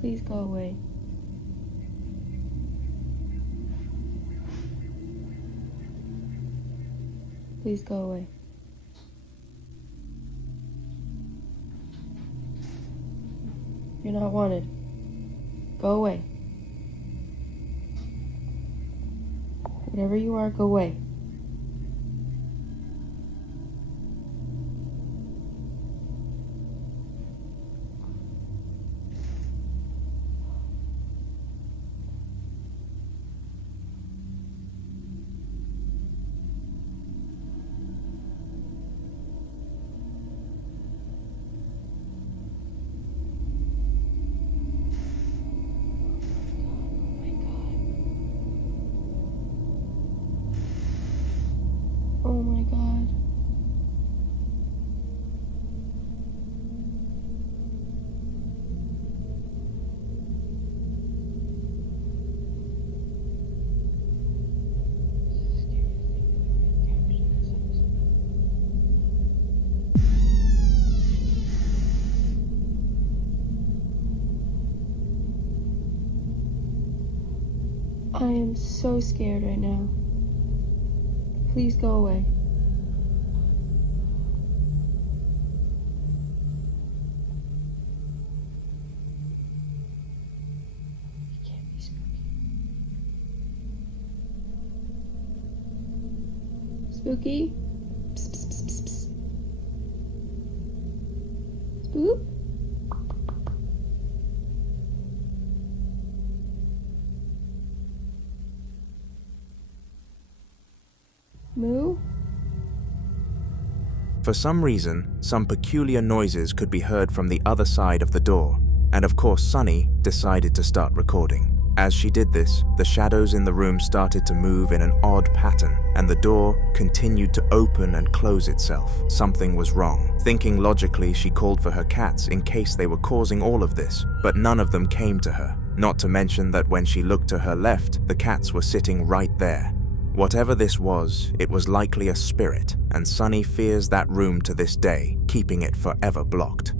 Please go away. Please go away. You're not wanted. Go away. Whatever you are, go away. Oh my God. I am so scared right now. Please go away. It can't be spooky. Spooky? Psst, psst, psst, psst, psst. Spook? Moo? For some reason, some peculiar noises could be heard from the other side of the door, and of course Sunny decided to start recording. As she did this, the shadows in the room started to move in an odd pattern, and the door continued to open and close itself. Something was wrong. Thinking logically, she called for her cats in case they were causing all of this, but none of them came to her. Not to mention that when she looked to her left, the cats were sitting right there. Whatever this was, it was likely a spirit, and Sunny fears that room to this day, keeping it forever blocked.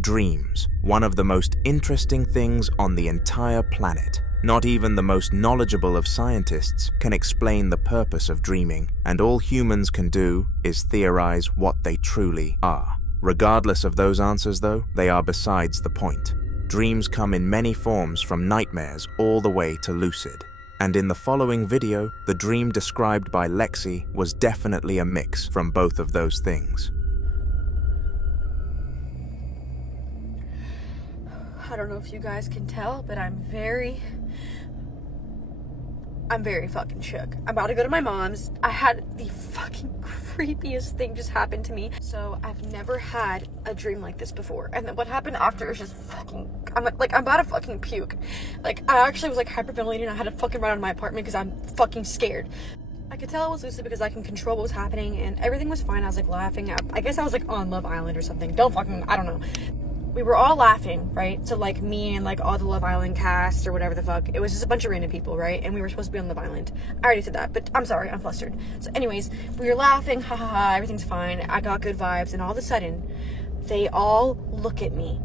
Dreams, one of the most interesting things on the entire planet. Not even the most knowledgeable of scientists can explain the purpose of dreaming, and all humans can do is theorize what they truly are. Regardless of those answers though, they are besides the point. Dreams come in many forms, from nightmares all the way to lucid. And in the following video, the dream described by Lexi was definitely a mix from both of those things. I don't know if you guys can tell, but I'm very fucking shook. I'm about to go to my mom's. I had the fucking creepiest thing just happen to me. So I've never had a dream like this before. And then what happened after is just fucking, I'm about to fucking puke. Like, I actually was like hyperventilating. I had to fucking run out of my apartment because I'm fucking scared. I could tell it was lucid because I can control what was happening and everything was fine. I was like laughing. I guess I was like on Love Island or something. I don't know. We were all laughing, right? So like me and like all the Love Island cast or whatever the fuck. It was just a bunch of random people, right? And we were supposed to be on Love Island. I already said that, but I'm sorry, I'm flustered. So anyways, we were laughing, ha ha ha, everything's fine. I got good vibes, and all of a sudden, they all look at me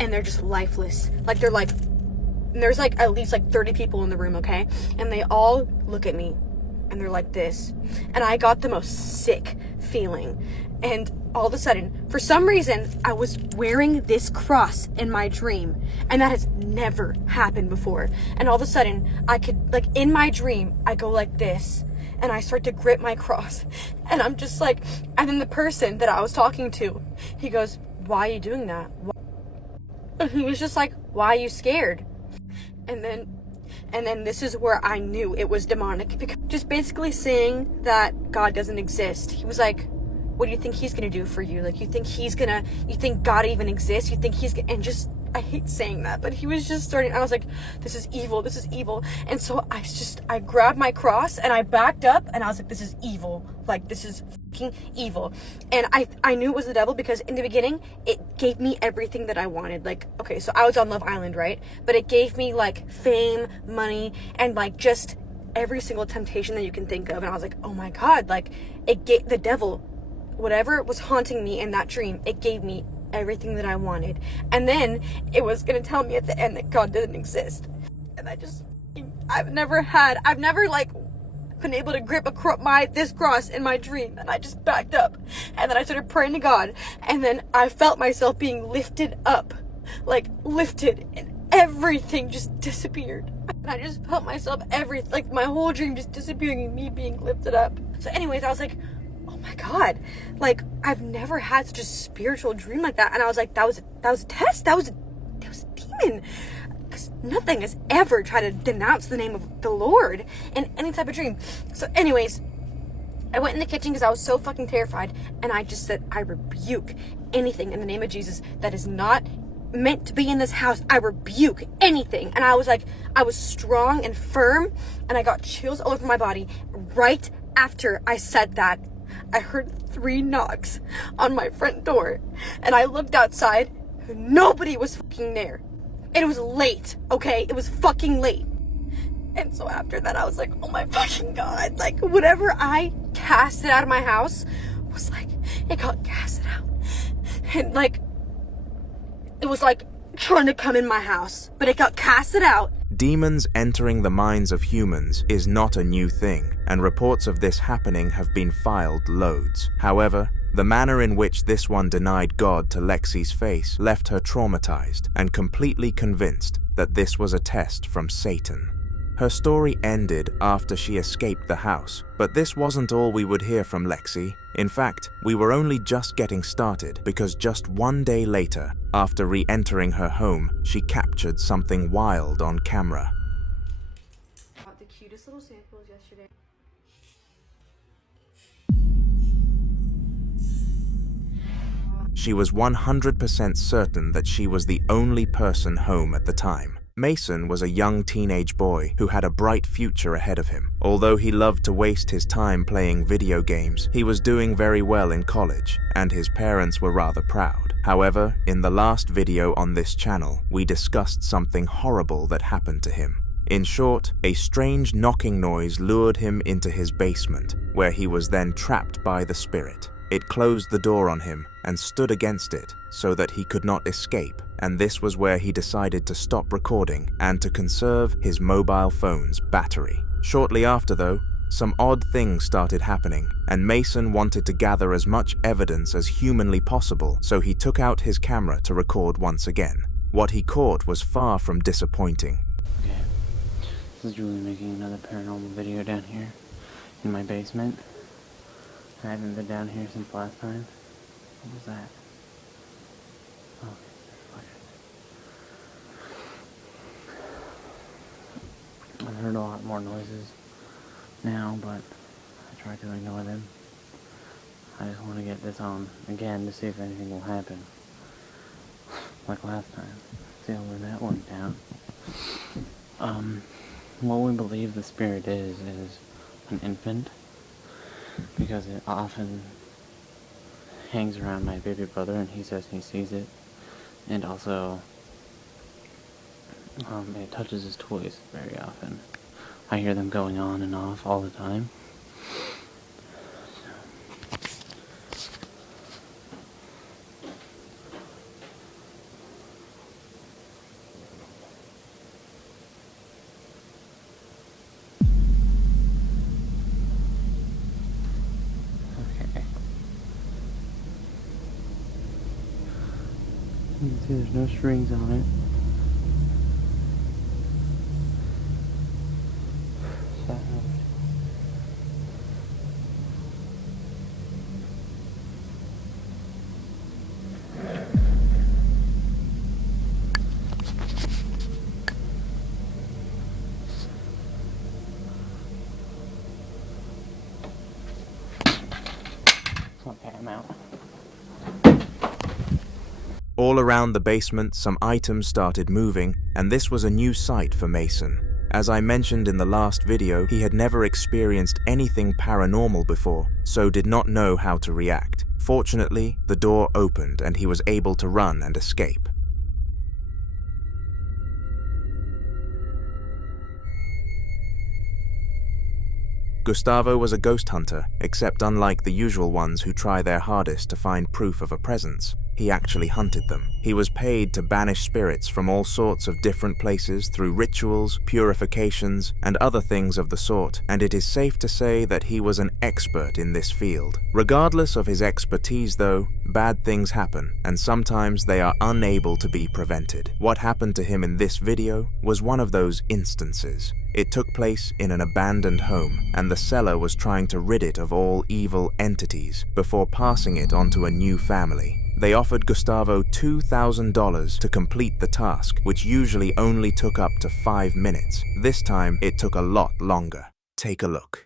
and they're just lifeless. Like they're like, there's like at least like 30 people in the room, okay? And they all look at me and they're like this. And I got the most sick feeling. And all of a sudden, for some reason, I was wearing this cross in my dream, and that has never happened before. And all of a sudden, I could, like, in my dream, I go like this, and I start to grip my cross, and I'm just like, and then the person that I was talking to, he goes, "Why are you doing that?" And he was just like, "Why are you scared?" And then this is where I knew it was demonic, because just basically saying that God doesn't exist. He was like, "What do you think he's gonna do for you? Like, you think God even exists? You think he's gonna," and just, I hate saying that, but he was just starting, I was like, this is evil. And so I grabbed my cross and I backed up and I was like, this is evil. Like, this is fucking evil. And I knew it was the devil because in the beginning, it gave me everything that I wanted. Like, okay, so I was on Love Island, right? But it gave me like fame, money, and like just every single temptation that you can think of. And I was like, oh my God, like it gave the devil, whatever was haunting me in that dream, it gave me everything that I wanted. And then it was gonna tell me at the end that God didn't exist. And I've never like been able to grip this cross in my dream. And I just backed up. And then I started praying to God. And then I felt myself being lifted up. Like lifted. And everything just disappeared. And I just felt myself, like my whole dream just disappearing and me being lifted up. So anyways, I was like, oh my God, like I've never had such a spiritual dream like that. And I was like, that was a test. That was a demon. Because nothing has ever tried to denounce the name of the Lord in any type of dream. So anyways, I went in the kitchen because I was so fucking terrified. And I just said, I rebuke anything in the name of Jesus that is not meant to be in this house. I rebuke anything. And I was like, I was strong and firm. And I got chills all over my body. Right after I said that, I heard 3 knocks on my front door, and I looked outside, nobody was fucking there. And it was late, okay? It was fucking late. And so after that, I was like, oh my fucking God. Like, whatever I casted out of my house was like, it got casted out. And like, it was like trying to come in my house, but it got casted out. Demons entering the minds of humans is not a new thing, and reports of this happening have been filed loads. However, the manner in which this one denied God to Lexi's face left her traumatized and completely convinced that this was a test from Satan. Her story ended after she escaped the house, but this wasn't all we would hear from Lexi. In fact, we were only just getting started because just one day later, after re-entering her home, she captured something wild on camera. Got the cutest little samples yesterday. She was 100% certain that she was the only person home at the time. Mason was a young teenage boy who had a bright future ahead of him. Although he loved to waste his time playing video games, he was doing very well in college, and his parents were rather proud. However, in the last video on this channel, we discussed something horrible that happened to him. In short, a strange knocking noise lured him into his basement, where he was then trapped by the spirit. It closed the door on him and stood against it so that he could not escape, and this was where he decided to stop recording and to conserve his mobile phone's battery. Shortly after, though, some odd things started happening, and Mason wanted to gather as much evidence as humanly possible, so he took out his camera to record once again. What he caught was far from disappointing. Okay, this is Julie making another paranormal video down here in my basement. I haven't been down here since last time. What was that? Oh, I've heard a lot more noises now, but I try to ignore them. I just want to get this on again to see if anything will happen. Like last time. See how that went down. What we believe the spirit is an infant, because it often hangs around my baby brother and he says he sees it, and also it touches his toys very often. I hear them going on and off all the time. You can see there's no strings on it. Okay, I'm out. All around the basement, some items started moving, and this was a new sight for Mason. As I mentioned in the last video, he had never experienced anything paranormal before, so did not know how to react. Fortunately, the door opened and he was able to run and escape. Gustavo was a ghost hunter, except unlike the usual ones who try their hardest to find proof of a presence, he actually hunted them. He was paid to banish spirits from all sorts of different places through rituals, purifications, and other things of the sort, and it is safe to say that he was an expert in this field. Regardless of his expertise though, bad things happen, and sometimes they are unable to be prevented. What happened to him in this video was one of those instances. It took place in an abandoned home, and the seller was trying to rid it of all evil entities before passing it on to a new family. They offered Gustavo $2,000 to complete the task, which usually only took up to 5 minutes. This time, it took a lot longer. Take a look.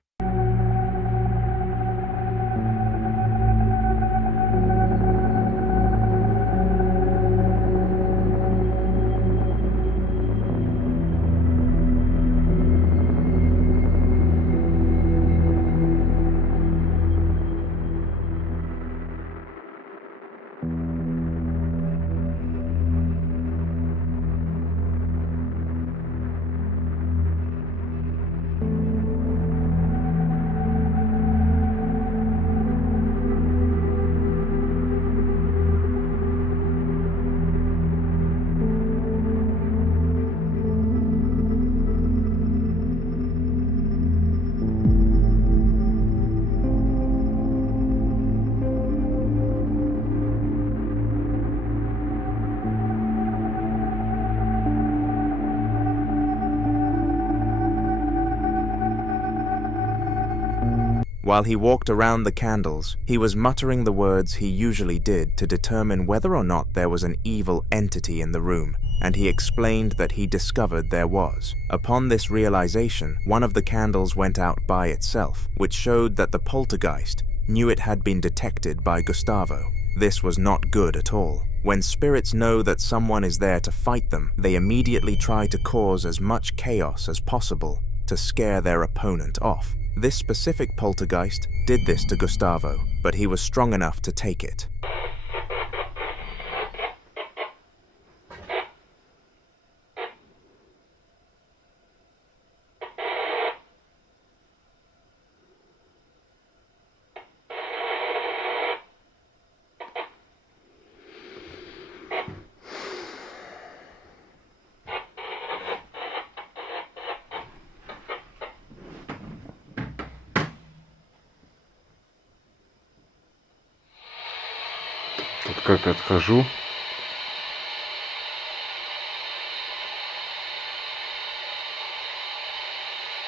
While he walked around the candles, he was muttering the words he usually did to determine whether or not there was an evil entity in the room, and he explained that he discovered there was. Upon this realization, one of the candles went out by itself, which showed that the poltergeist knew it had been detected by Gustavo. This was not good at all. When spirits know that someone is there to fight them, they immediately try to cause as much chaos as possible to scare their opponent off. This specific poltergeist did this to Gustavo, but he was strong enough to take it. Тут как отхожу.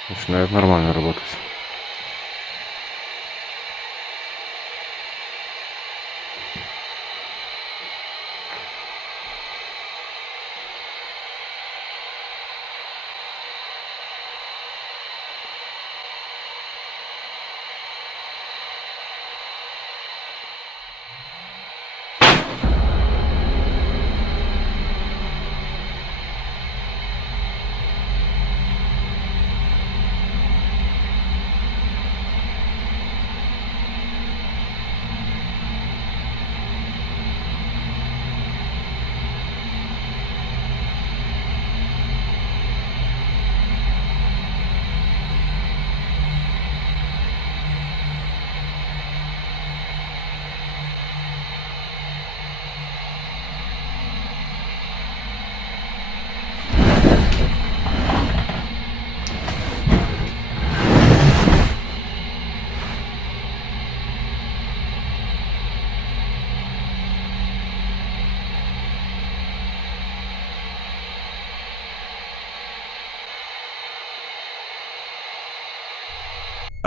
Начинает нормально работать.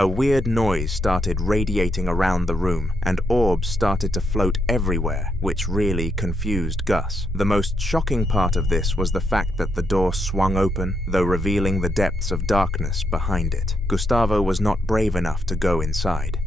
A weird noise started radiating around the room, and orbs started to float everywhere, which really confused Gus. The most shocking part of this was the fact that the door swung open, though revealing the depths of darkness behind it. Gustavo was not brave enough to go inside.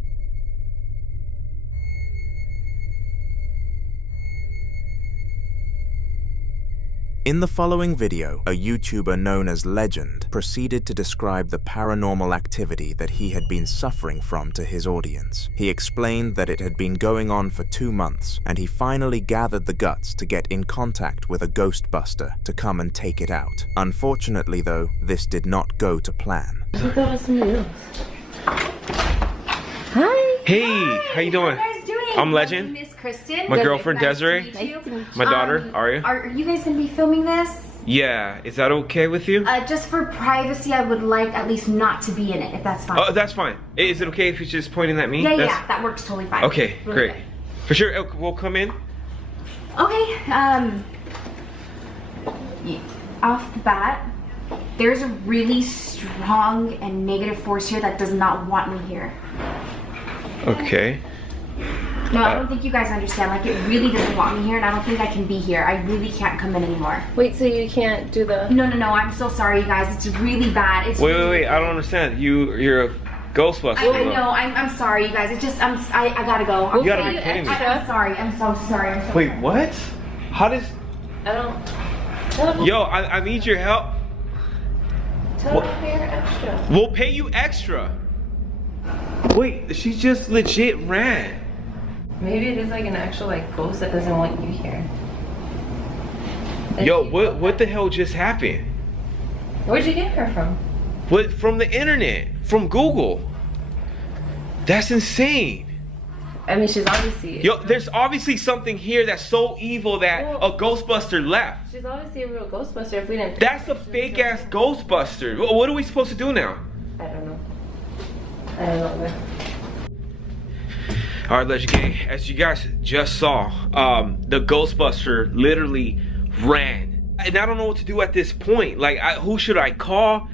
In the following video, a YouTuber known as Legend proceeded to describe the paranormal activity that he had been suffering from to his audience. He explained that it had been going on for 2 months, and he finally gathered the guts to get in contact with a Ghostbuster to come and take it out. Unfortunately though, this did not go to plan. Hi. Hey, how you doing? How are you guys doing? I'm Legend. My name is Kristen. My girlfriend Nice to Desiree. meet you. My daughter, Aria. Are you guys gonna be filming this? Yeah, is that okay with you? Just for privacy, I would like at least not to be in it, if that's fine. Oh, that's fine. Is it okay if you're just pointing at me? Yeah, that works totally fine. Okay, Really great. good. For sure, we'll come in. Okay, off the bat, there's a really strong and negative force here that does not want me here. Okay. No, I don't think you guys understand. Like, it really doesn't want me here, and I don't think I can be here. I really can't come in anymore. Wait, so you can't do the... No, I'm so sorry, you guys. It's really bad. It's Wait, I don't understand. You're a Ghostbuster. I know, I'm sorry, you guys. It's just, I gotta go. You gotta be kidding me. I'm sorry, I'm so sorry. Wait, what? How does... I don't... Yo, I need your help. Tell them to pay her extra. We'll pay you extra. Wait, she just legit ran. Maybe it is like an actual like ghost that doesn't want you here. Yo, what the hell just happened? Where'd you get her from? What, from the internet, from Google. That's insane. I mean, she's obviously... Yo, there's obviously something here that's so evil that a Ghostbuster left. She's obviously a real Ghostbuster if we didn't... That's a fake ass Ghostbuster. What are we supposed to do now? I don't know. I don't know. Alright, Legend Gang, as you guys just saw, the Ghostbuster literally ran. And I don't know what to do at this point. Like, who should I call?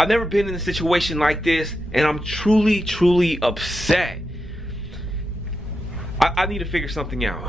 I've never been in a situation like this, and I'm truly upset. I need to figure something out.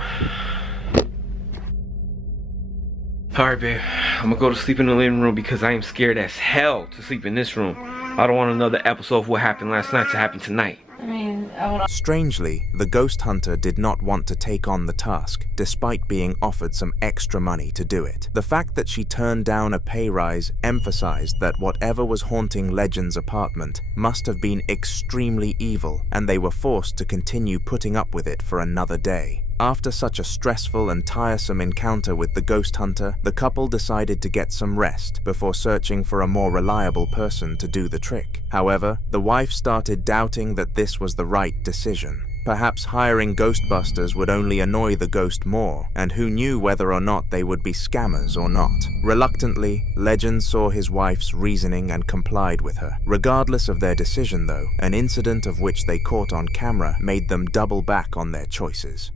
Alright, babe, I'm gonna go to sleep in the living room because I am scared as hell to sleep in this room. I don't want another episode of what happened last night to happen tonight. I mean, Strangely, the ghost hunter did not want to take on the task, despite being offered some extra money to do it. The fact that she turned down a pay rise emphasized that whatever was haunting Legend's apartment must have been extremely evil, and they were forced to continue putting up with it for another day. After such a stressful and tiresome encounter with the ghost hunter, the couple decided to get some rest before searching for a more reliable person to do the trick. However, the wife started doubting that this was the right decision. Perhaps hiring Ghostbusters would only annoy the ghost more, and who knew whether or not they would be scammers or not. Reluctantly, Legend saw his wife's reasoning and complied with her. Regardless of their decision though, an incident of which they caught on camera made them double back on their choices.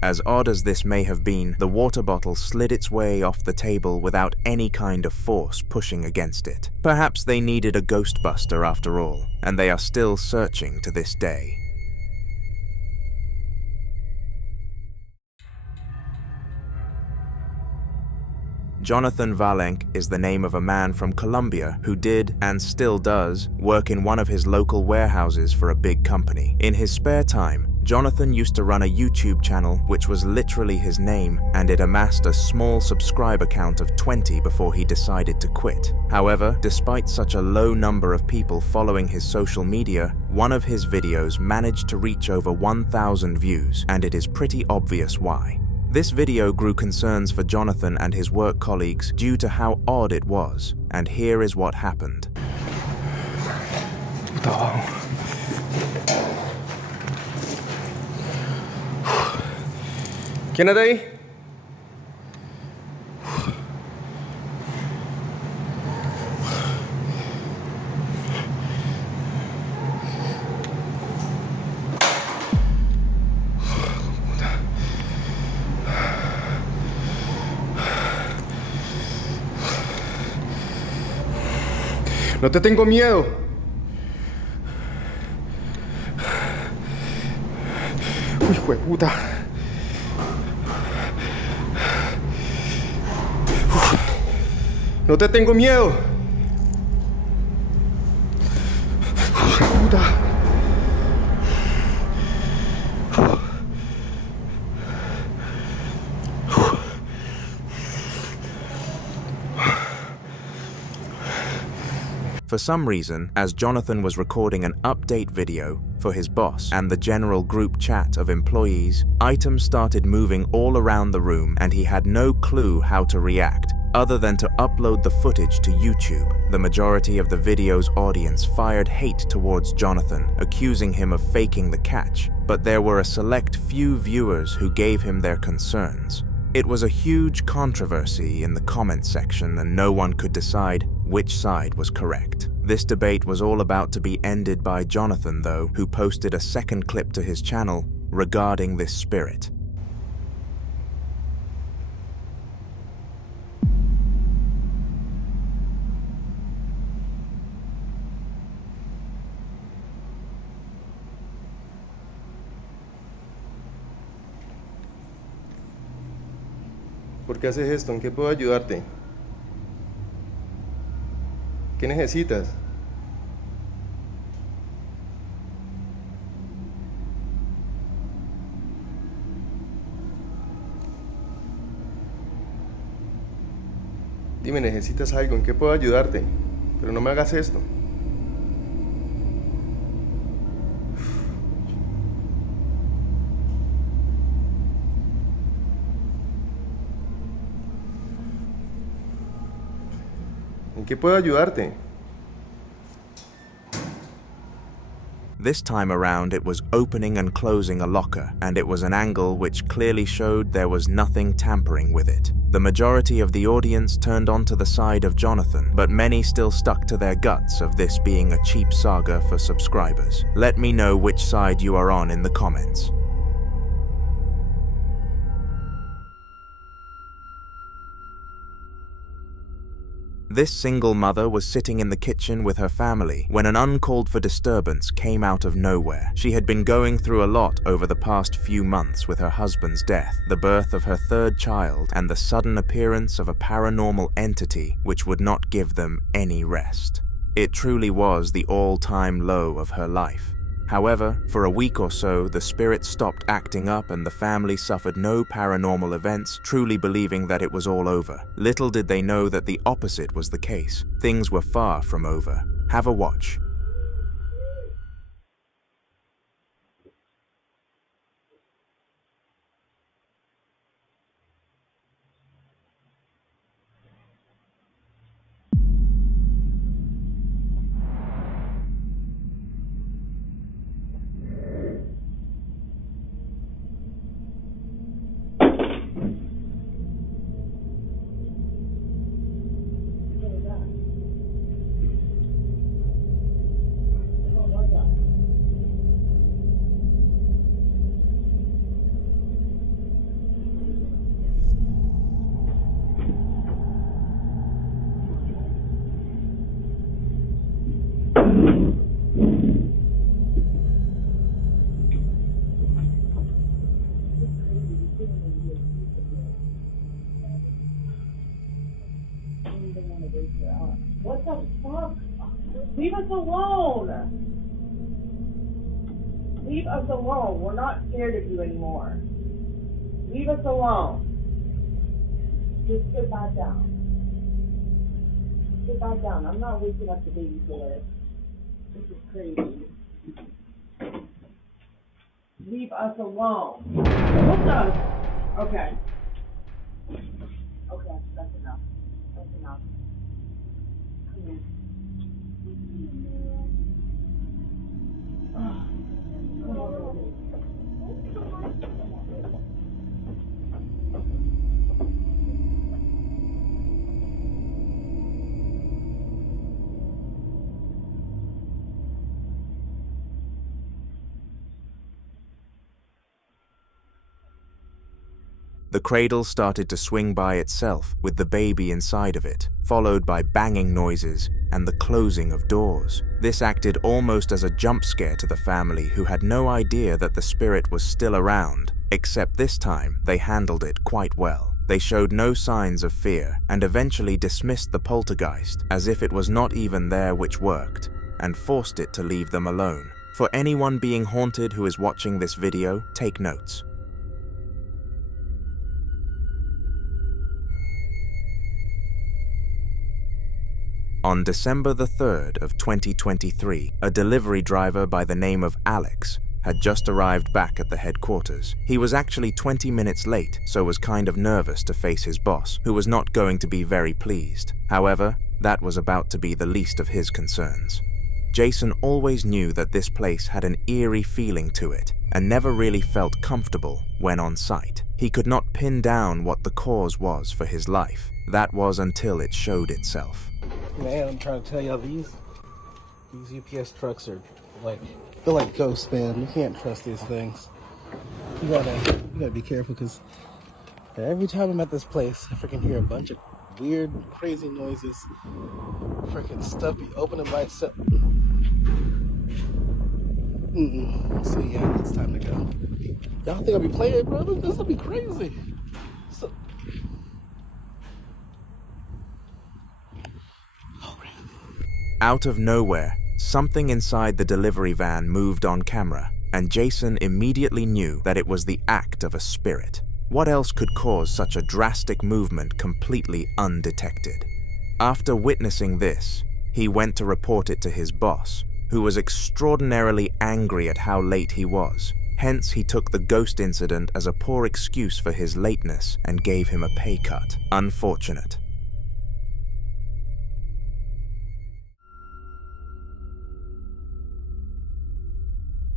As odd as this may have been, the water bottle slid its way off the table without any kind of force pushing against it. Perhaps they needed a Ghostbuster after all, and they are still searching to this day. Jonathan Valenk is the name of a man from Colombia who did, and still does, work in one of his local warehouses for a big company. In his spare time, Jonathan used to run a YouTube channel which was literally his name, and it amassed a small subscriber count of 20 before he decided to quit. However, despite such a low number of people following his social media, one of his videos managed to reach over 1,000 views, and it is pretty obvious why. This video grew concerns for Jonathan and his work colleagues due to how odd it was, and here is what happened. ¿Quién está ahí? No te tengo miedo. Uy, hijo de puta. No te tengo miedo. Hijo de puta. For some reason, as Jonathan was recording an update video for his boss and the general group chat of employees, items started moving all around the room and he had no clue how to react, other than to upload the footage to YouTube. The majority of the video's audience fired hate towards Jonathan, accusing him of faking the catch, but there were a select few viewers who gave him their concerns. It was a huge controversy in the comment section and no one could decide which side was correct. This debate was all about to be ended by Jonathan though, who posted a second clip to his channel regarding this spirit. ¿Por qué haces esto? ¿En qué puedo ayudarte? ¿Qué necesitas? Dime, ¿necesitas algo? ¿En qué puedo ayudarte? Pero no me hagas esto. ¿En qué puedo ayudarte? This time around, it was opening and closing a locker, and it was an angle which clearly showed there was nothing tampering with it. The majority of the audience turned onto the side of Jonathan, but many still stuck to their guts of this being a cheap saga for subscribers. Let me know which side you are on in the comments. This single mother was sitting in the kitchen with her family when an uncalled-for disturbance came out of nowhere. She had been going through a lot over the past few months with her husband's death, the birth of her third child, and the sudden appearance of a paranormal entity which would not give them any rest. It truly was the all-time low of her life. However, for a week or so, the spirit stopped acting up and the family suffered no paranormal events, truly believing that it was all over. Little did they know that the opposite was the case. Things were far from over. Have a watch. What the fuck? Leave us alone! Leave us alone. We're not scared of you anymore. Leave us alone. Just sit back down. Sit back down. I'm not waking up the baby for it. This is crazy. Leave us alone. What the? Okay. Okay, that's enough. That's enough. Come here. Come on, baby. The cradle started to swing by itself with the baby inside of it, followed by banging noises and the closing of doors. This acted almost as a jump scare to the family, who had no idea that the spirit was still around, except this time they handled it quite well. They showed no signs of fear and eventually dismissed the poltergeist as if it was not even there, which worked, and forced it to leave them alone. For anyone being haunted who is watching this video, take notes. On December the 3rd of 2023, a delivery driver by the name of Alex had just arrived back at the headquarters. He was actually 20 minutes late, so was kind of nervous to face his boss, who was not going to be very pleased. However, that was about to be the least of his concerns. Jason always knew that this place had an eerie feeling to it and never really felt comfortable when on site. He could not pin down what the cause was for his life. That was until it showed itself. Man, I'm trying to tell y'all, these UPS trucks are like, they're like ghosts, man. You can't trust these things. You gotta be careful, because every time I'm at this place, I freaking hear a bunch of weird, crazy noises. Freaking stuff be opening by itself. So yeah, it's time to go. Y'all think I'll be playing, bro? This will be crazy. So, out of nowhere, something inside the delivery van moved on camera, and Jason immediately knew that it was the act of a spirit. What else could cause such a drastic movement completely undetected? After witnessing this, he went to report it to his boss, who was extraordinarily angry at how late he was. Hence, he took the ghost incident as a poor excuse for his lateness and gave him a pay cut. Unfortunate.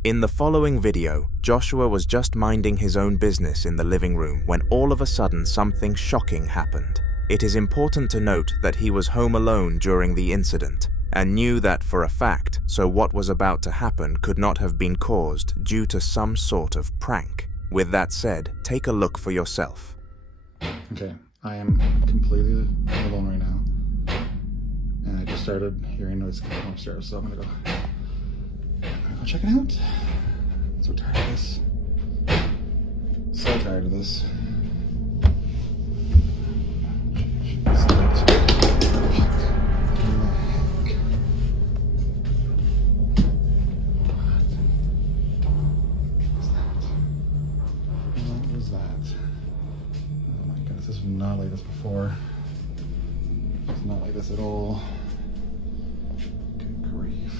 In the following video, Joshua was just minding his own business in the living room when all of a sudden something shocking happened. It is important to note that he was home alone during the incident and knew that for a fact, so what was about to happen could not have been caused due to some sort of prank. With that said, take a look for yourself. Okay, I am completely alone right now, and I just started hearing noise coming from upstairs, so I'm gonna go check it out. I'm so tired of this. So tired of this. What was that? Oh my goodness, this was not like this before. It's not like this at all. Good grief.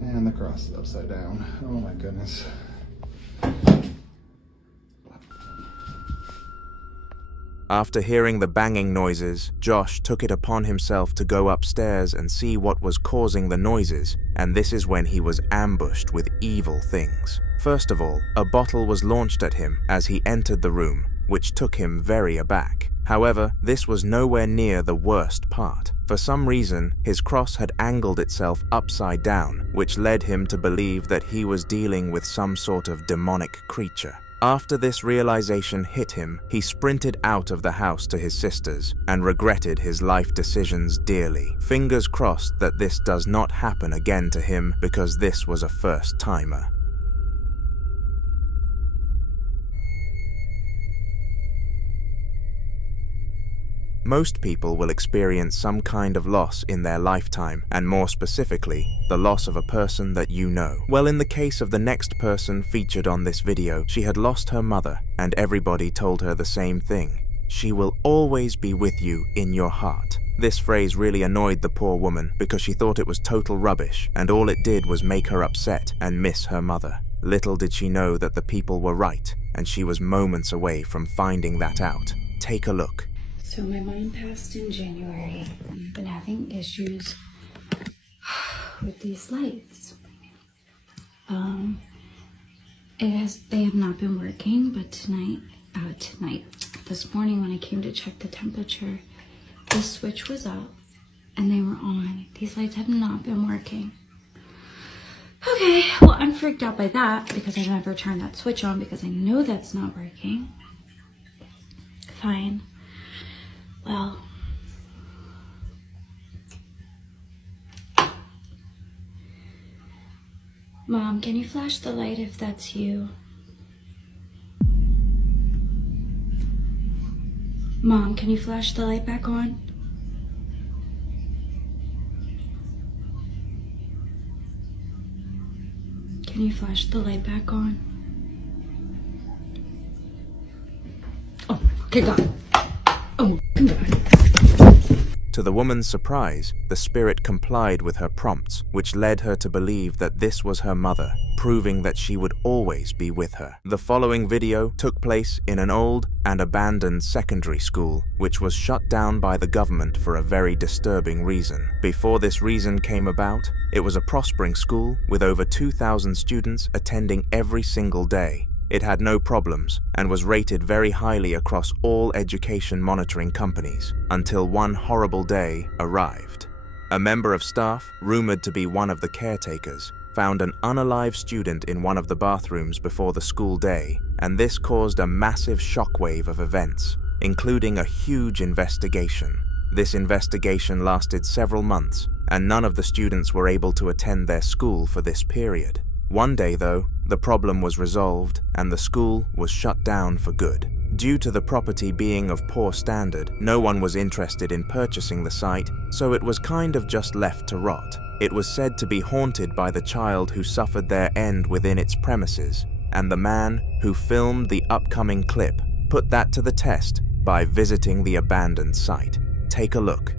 And the cross is upside down. Oh my goodness. After hearing the banging noises, Josh took it upon himself to go upstairs and see what was causing the noises, and this is when he was ambushed with evil things. First of all, a bottle was launched at him as he entered the room, which took him very aback. However, this was nowhere near the worst part. For some reason, his cross had angled itself upside down, which led him to believe that he was dealing with some sort of demonic creature. After this realization hit him, he sprinted out of the house to his sisters and regretted his life decisions dearly. Fingers crossed that this does not happen again to him because this was a first-timer. Most people will experience some kind of loss in their lifetime, and more specifically, the loss of a person that you know. Well, in the case of the next person featured on this video, she had lost her mother, and everybody told her the same thing. She will always be with you in your heart. This phrase really annoyed the poor woman because she thought it was total rubbish, and all it did was make her upset and miss her mother. Little did she know that the people were right, and she was moments away from finding that out. Take a look. So my mom passed in January. I've been having issues with these lights. They have not been working, but this morning when I came to check the temperature, the switch was up and they were on. These lights have not been working. Okay, well, I'm freaked out by that because I never turned that switch on because I know that's not working. Fine. Well, Mom, can you flash the light if that's you? Mom, can you flash the light back on? Can you flash the light back on? Oh, okay, God. Oh, God. To the woman's surprise, the spirit complied with her prompts, which led her to believe that this was her mother, proving that she would always be with her. The following video took place in an old and abandoned secondary school, which was shut down by the government for a very disturbing reason. Before this reason came about, it was a prospering school with over 2,000 students attending every single day. It had no problems and was rated very highly across all education monitoring companies until one horrible day arrived. A member of staff, rumored to be one of the caretakers, found an unalive student in one of the bathrooms before the school day, and this caused a massive shockwave of events, including a huge investigation. This investigation lasted several months, and none of the students were able to attend their school for this period. One day, though, the problem was resolved and the school was shut down for good. Due to the property being of poor standard, no one was interested in purchasing the site, so it was kind of just left to rot. It was said to be haunted by the child who suffered their end within its premises, and the man who filmed the upcoming clip put that to the test by visiting the abandoned site. Take a look.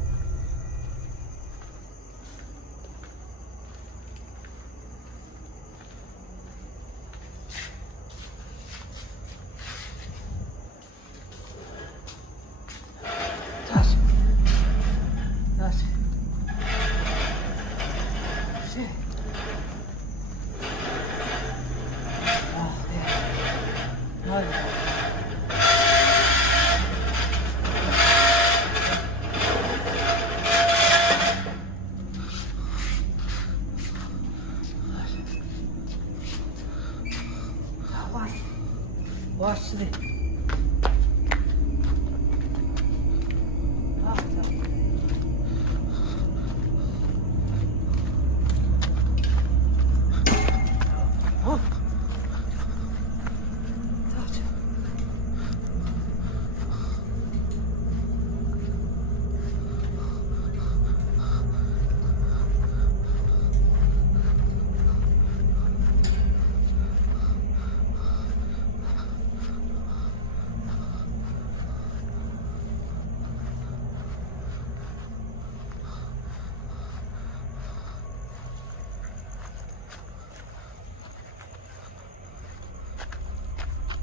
Watch the.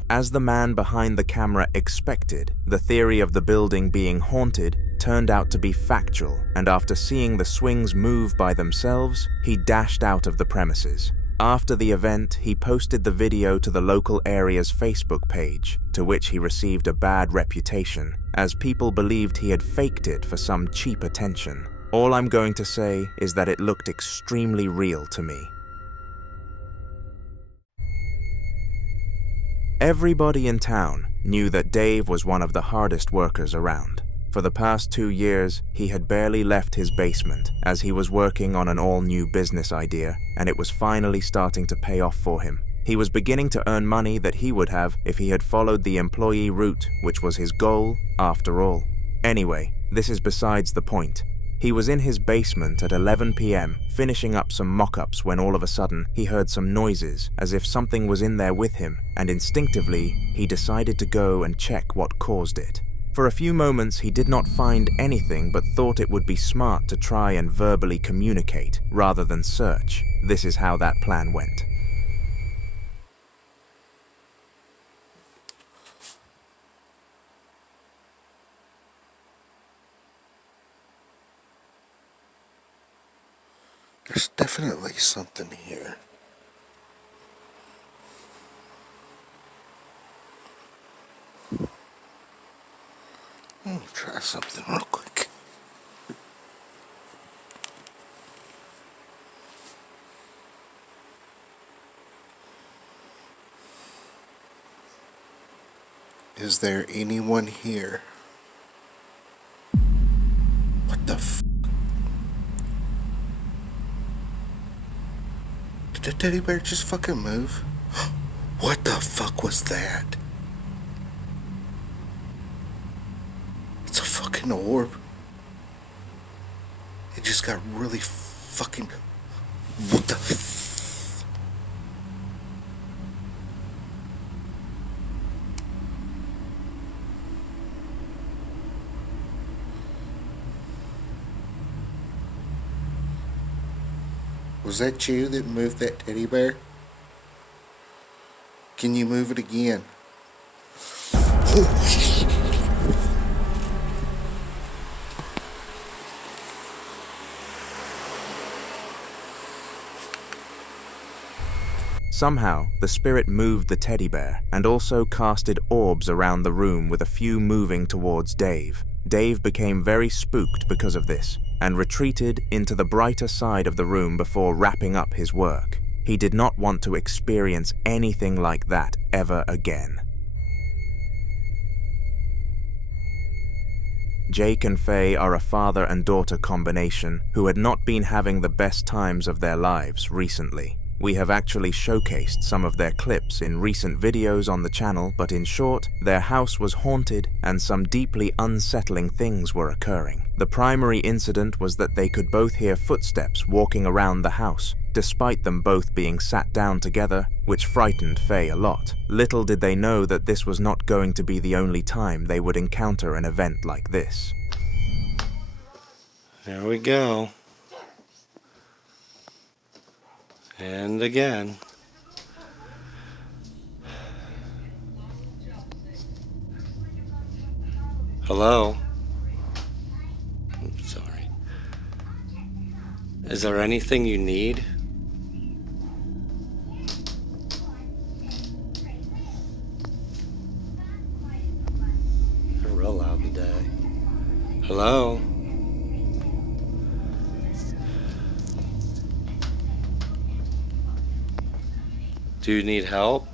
As the man behind the camera expected, the theory of the building being haunted turned out to be factual, and after seeing the swings move by themselves, he dashed out of the premises. After the event, he posted the video to the local area's Facebook page, to which he received a bad reputation, as people believed he had faked it for some cheap attention. All I'm going to say is that it looked extremely real to me. Everybody in town knew that Dave was one of the hardest workers around. For the past 2 years, he had barely left his basement as he was working on an all-new business idea, and it was finally starting to pay off for him. He was beginning to earn money that he would have if he had followed the employee route, which was his goal after all. Anyway, this is besides the point. He was in his basement at 11 p.m. finishing up some mock-ups when all of a sudden he heard some noises as if something was in there with him, and instinctively he decided to go and check what caused it. For a few moments he did not find anything but thought it would be smart to try and verbally communicate rather than search. This is how that plan went. There's definitely something here. Let me try something real quick. Is there anyone here? What the f? Did the teddy bear just fucking move? What the fuck was that? It's a fucking orb. It just got really fucking... What the f... Was that you that moved that teddy bear? Can you move it again? Somehow, the spirit moved the teddy bear and also casted orbs around the room with a few moving towards Dave. Dave became very spooked because of this and retreated into the brighter side of the room before wrapping up his work. He did not want to experience anything like that ever again. Jake and Faye are a father and daughter combination who had not been having the best times of their lives recently. We have actually showcased some of their clips in recent videos on the channel, but in short, their house was haunted and some deeply unsettling things were occurring. The primary incident was that they could both hear footsteps walking around the house, despite them both being sat down together, which frightened Faye a lot. Little did they know that this was not going to be the only time they would encounter an event like this. There we go. And again. Hello? I'm sorry. Is there anything you need? They're real loud today. Hello? Do you need help?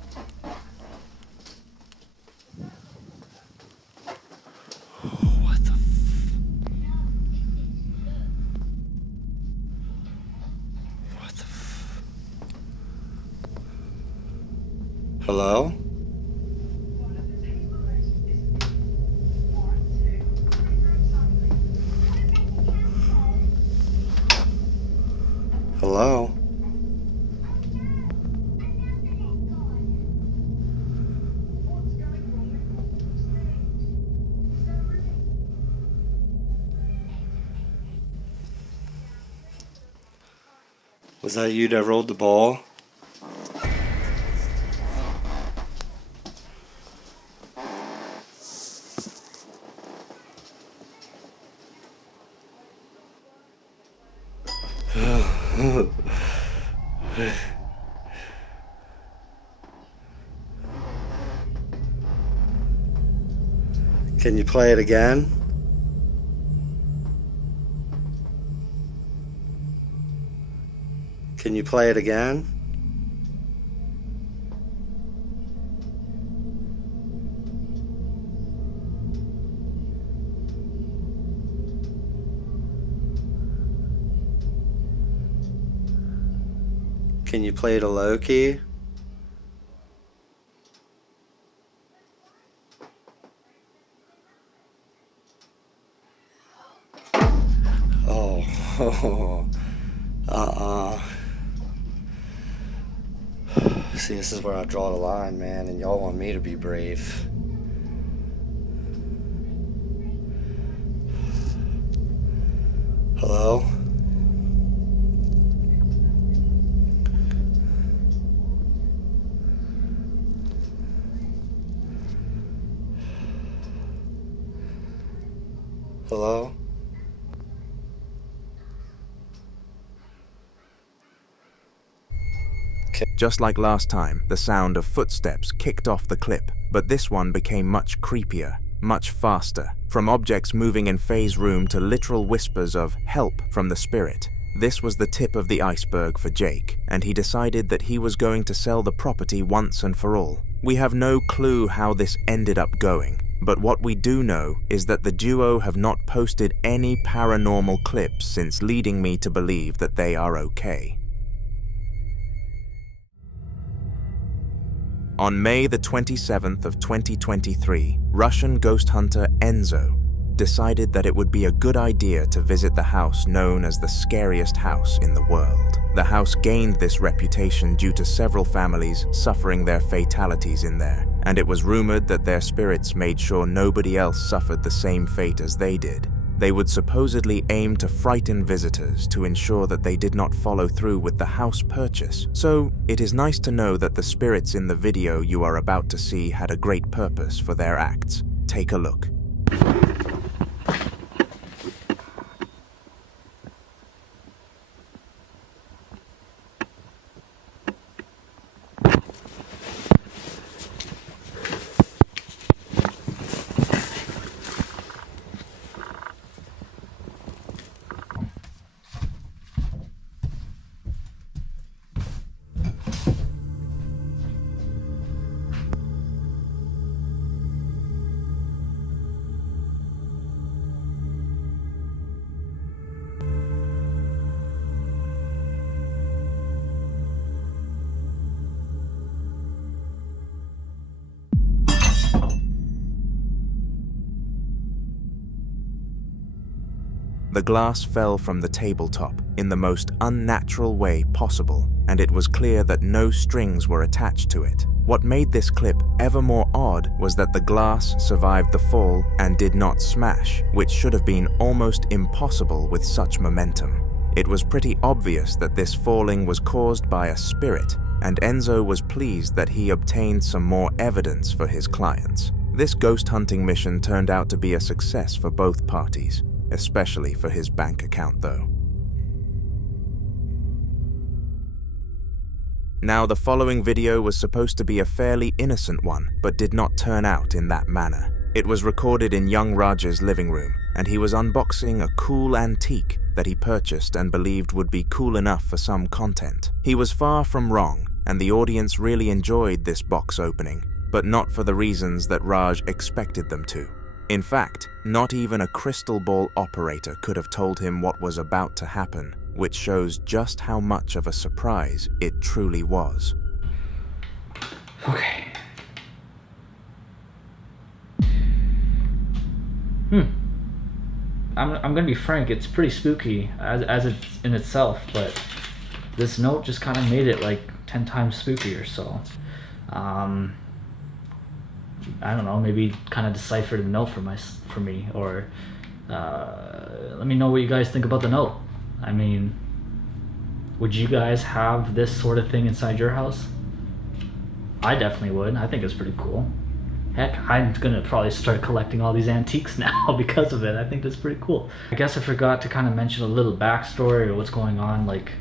Hello? Hello? Was that you that rolled the ball? Can you play it again? Can you play it again? Can you play it a low key? Oh, See, this is where I draw the line, man, and y'all want me to be brave. Hello? Hello? Just like last time, the sound of footsteps kicked off the clip, but this one became much creepier, much faster, from objects moving in Faye's room to literal whispers of help from the spirit. This was the tip of the iceberg for Jake, and he decided that he was going to sell the property once and for all. We have no clue how this ended up going, but what we do know is that the duo have not posted any paranormal clips since, leading me to believe that they are okay. On May the 27th of 2023, Russian ghost hunter Enzo decided that it would be a good idea to visit the house known as the scariest house in the world. The house gained this reputation due to several families suffering their fatalities in there, and it was rumored that their spirits made sure nobody else suffered the same fate as they did. They would supposedly aim to frighten visitors to ensure that they did not follow through with the house purchase. So it is nice to know that the spirits in the video you are about to see had a great purpose for their acts. Take a look. The glass fell from the tabletop in the most unnatural way possible, and it was clear that no strings were attached to it. What made this clip ever more odd was that the glass survived the fall and did not smash, which should have been almost impossible with such momentum. It was pretty obvious that this falling was caused by a spirit, and Enzo was pleased that he obtained some more evidence for his clients. This ghost hunting mission turned out to be a success for both parties, especially for his bank account though. Now, the following video was supposed to be a fairly innocent one, but did not turn out in that manner. It was recorded in young Raj's living room, and he was unboxing a cool antique that he purchased and believed would be cool enough for some content. He was far from wrong, and the audience really enjoyed this box opening, but not for the reasons that Raj expected them to. In fact, not even a crystal ball operator could have told him what was about to happen, which shows just how much of a surprise it truly was. Okay. I'm gonna be frank, it's pretty spooky as it's in itself, but this note just kind of made it like 10 times spookier. So I don't know, maybe kind of decipher the note for me, or let me know what you guys think about the note. I mean, would you guys have this sort of thing inside your house? I definitely would. I think it's pretty cool. Heck, I'm gonna probably start collecting all these antiques now because of it. I think that's pretty cool. I guess I forgot to kind of mention a little backstory or what's going on. Like,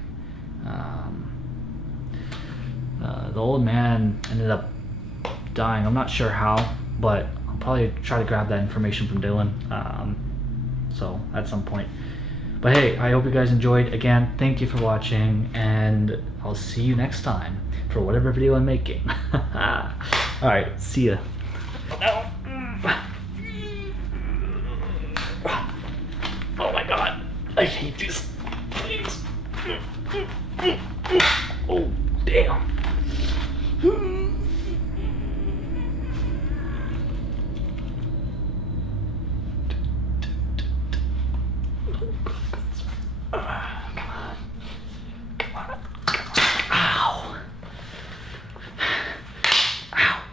the old man ended up dying. I'm not sure how, but I'll probably try to grab that information from Dylan. So at some point. But hey, I hope you guys enjoyed. Again, thank you for watching, and I'll see you next time for whatever video I'm making. Alright, see ya. No. Oh my god, I hate these things. Oh, damn.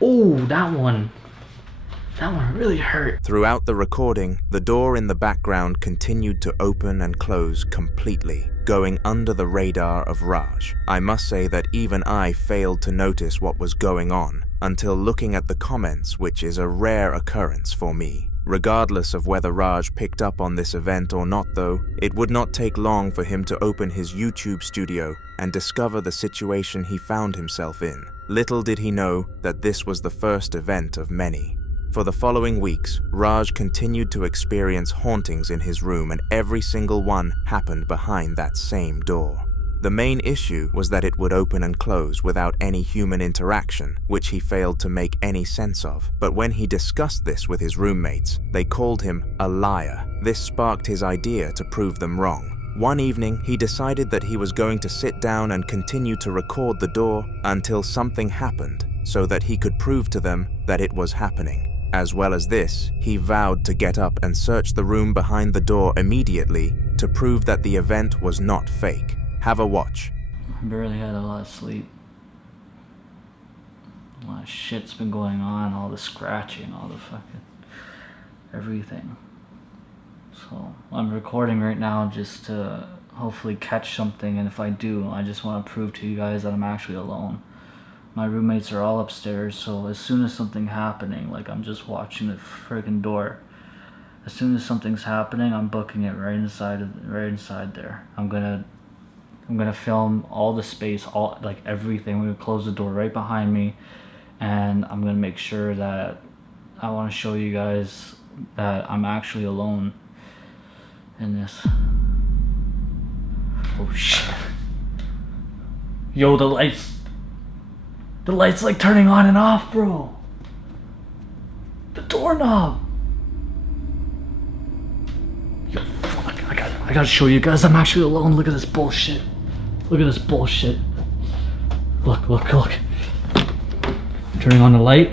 Oh, that one really hurt. Throughout the recording, the door in the background continued to open and close completely, going under the radar of Raj. I must say that even I failed to notice what was going on until looking at the comments, which is a rare occurrence for me. Regardless of whether Raj picked up on this event or not though, it would not take long for him to open his YouTube studio and discover the situation he found himself in. Little did he know that this was the first event of many. For the following weeks, Raj continued to experience hauntings in his room, and every single one happened behind that same door. The main issue was that it would open and close without any human interaction, which he failed to make any sense of. But when he discussed this with his roommates, they called him a liar. This sparked his idea to prove them wrong. One evening, he decided that he was going to sit down and continue to record the door until something happened, so that he could prove to them that it was happening. As well as this, he vowed to get up and search the room behind the door immediately to prove that the event was not fake. Have a watch. I barely had a lot of sleep. A lot of shit's been going on, all the scratching, all the fucking everything. So I'm recording right now just to hopefully catch something, and if I do, I just want to prove to you guys that I'm actually alone. My roommates are all upstairs, so as soon as something's happening, like I'm just watching the friggin' door. As soon as something's happening, I'm booking it right inside there. I'm gonna film all the space, like everything. I'm gonna close the door right behind me, and I'm gonna make sure that I want to show you guys that I'm actually alone in this. Oh shit! Yo, the light's like turning on and off, bro. The doorknob. Yo, fuck! I gotta show you guys I'm actually alone. Look at this bullshit. Look at this bullshit. Look. Turning on the light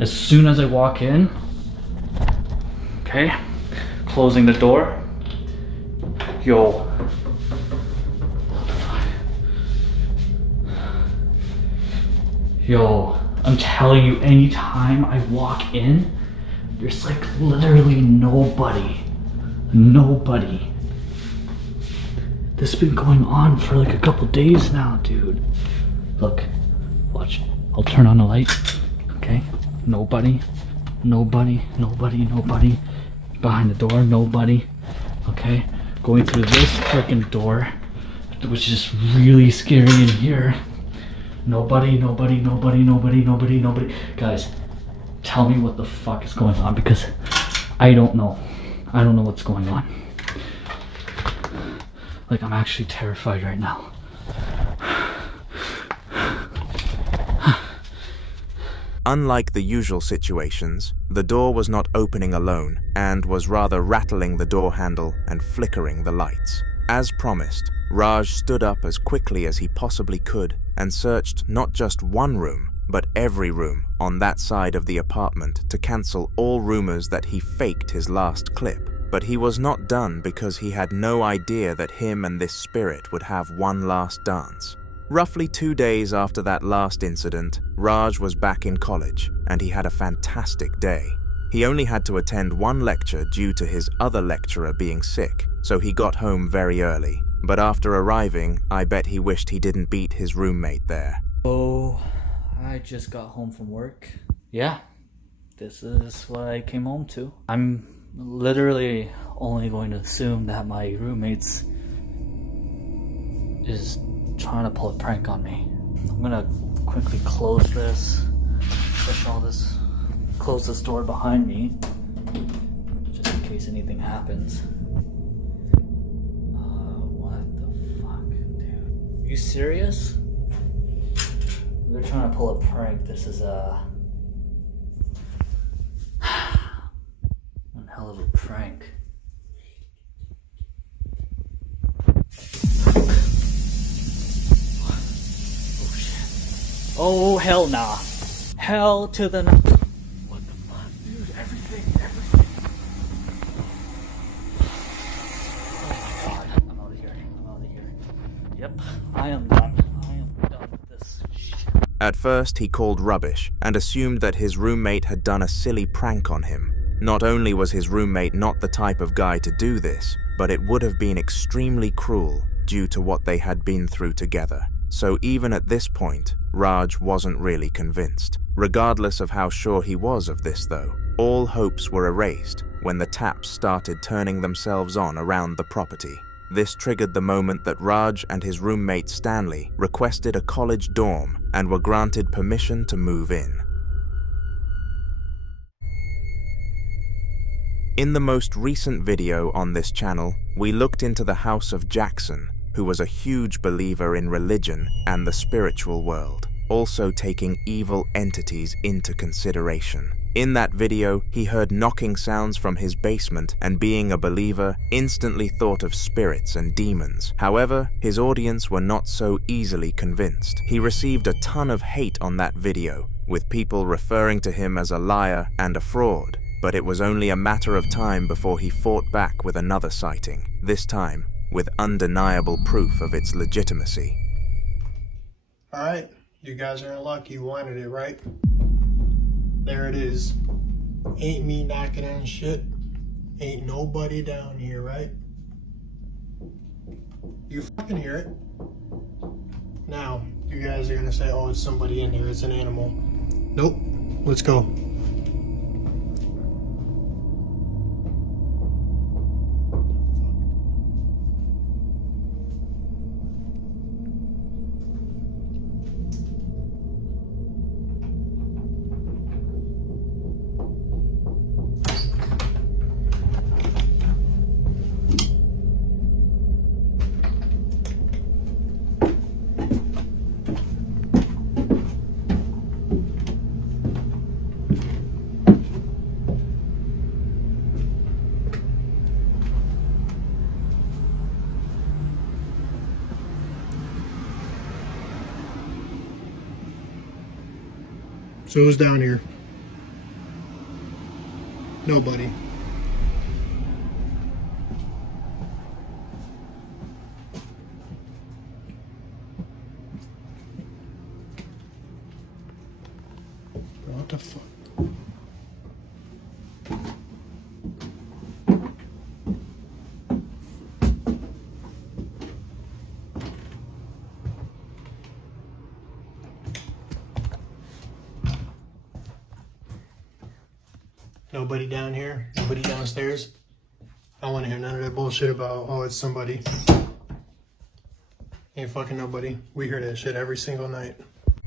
as soon as I walk in. Okay. Closing the door. Yo. What the fuck? Yo, I'm telling you, anytime I walk in, there's like literally nobody. Nobody. This has been going on for like a couple days now, dude. Look, watch. I'll turn on the light. Okay? Nobody. Behind the door, nobody. Okay? Going through this freaking door, which is just really scary in here. Nobody. Guys, tell me what the fuck is going on, because I don't know. I don't know what's going on. Like, I'm actually terrified right now. Unlike the usual situations, the door was not opening alone and was rather rattling the door handle and flickering the lights. As promised, Raj stood up as quickly as he possibly could and searched not just one room, but every room on that side of the apartment to cancel all rumors that he faked his last clip. But he was not done because he had no idea that him and this spirit would have one last dance. Roughly 2 days after that last incident, Raj was back in college, and he had a fantastic day. He only had to attend one lecture due to his other lecturer being sick, so he got home very early. But after arriving, I bet he wished he didn't beat his roommate there. Oh, I just got home from work. Yeah, this is what I came home to. I'm literally only going to assume that my roommate's is trying to pull a prank on me. I'm gonna quickly close this, push all this, close this door behind me, just in case anything happens. What the fuck, dude? You serious? They're trying to pull a prank. This is one hell of a prank. Oh, hell nah. Hell to the no. What the fuck, dude? Everything. Oh my god. I'm out of here. Yep, I am done. With this shit. At first, he called rubbish and assumed that his roommate had done a silly prank on him. Not only was his roommate not the type of guy to do this, but it would have been extremely cruel due to what they had been through together. So even at this point, Raj wasn't really convinced. Regardless of how sure he was of this though, all hopes were erased when the taps started turning themselves on around the property. This triggered the moment that Raj and his roommate Stanley requested a college dorm and were granted permission to move in. In the most recent video on this channel, we looked into the house of Jackson, who was a huge believer in religion and the spiritual world, also taking evil entities into consideration. In that video, he heard knocking sounds from his basement and, being a believer, instantly thought of spirits and demons. However, his audience were not so easily convinced. He received a ton of hate on that video, with people referring to him as a liar and a fraud. But it was only a matter of time before he fought back with another sighting, this time with undeniable proof of its legitimacy. Alright, you guys are in luck. You wanted it, right? There it is. Ain't me knocking on shit. Ain't nobody down here, right? You fucking hear it. Now, you guys are gonna say, oh, it's somebody in there, it's an animal. Nope. Let's go. So who's down here? Nobody. What the fuck? Nobody down here? Nobody downstairs? I don't want to hear none of that bullshit about, oh, it's somebody. Ain't fucking nobody. We hear that shit every single night.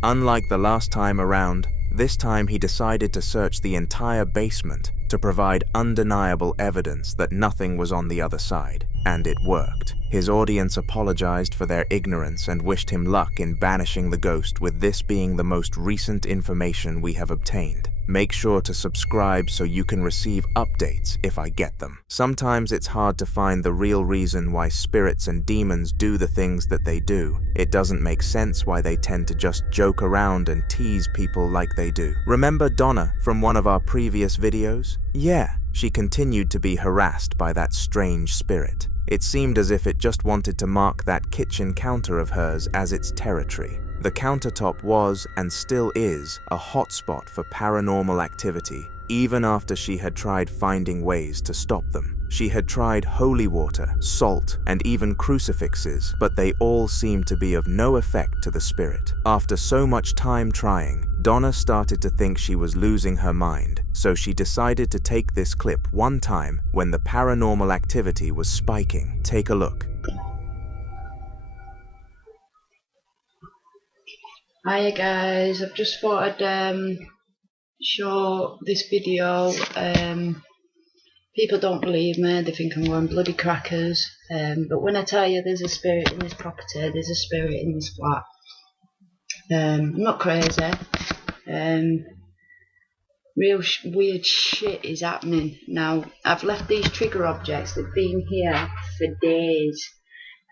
Unlike the last time around, this time he decided to search the entire basement to provide undeniable evidence that nothing was on the other side, and it worked. His audience apologized for their ignorance and wished him luck in banishing the ghost, with this being the most recent information we have obtained. Make sure to subscribe so you can receive updates if I get them. Sometimes it's hard to find the real reason why spirits and demons do the things that they do. It doesn't make sense why they tend to just joke around and tease people like they do. Remember Donna from one of our previous videos? Yeah, she continued to be harassed by that strange spirit. It seemed as if it just wanted to mark that kitchen counter of hers as its territory. The countertop was, and still is, a hotspot for paranormal activity, even after she had tried finding ways to stop them. She had tried holy water, salt, and even crucifixes, but they all seemed to be of no effect to the spirit. After so much time trying, Donna started to think she was losing her mind, so she decided to take this clip one time when the paranormal activity was spiking. Take a look. Hiya guys, I've just thought I'd show this video. People don't believe me, they think I'm going bloody crackers, but when I tell you there's a spirit in this property, there's a spirit in this flat. I'm not crazy. Real weird shit is happening. Now, I've left these trigger objects, they've been here for days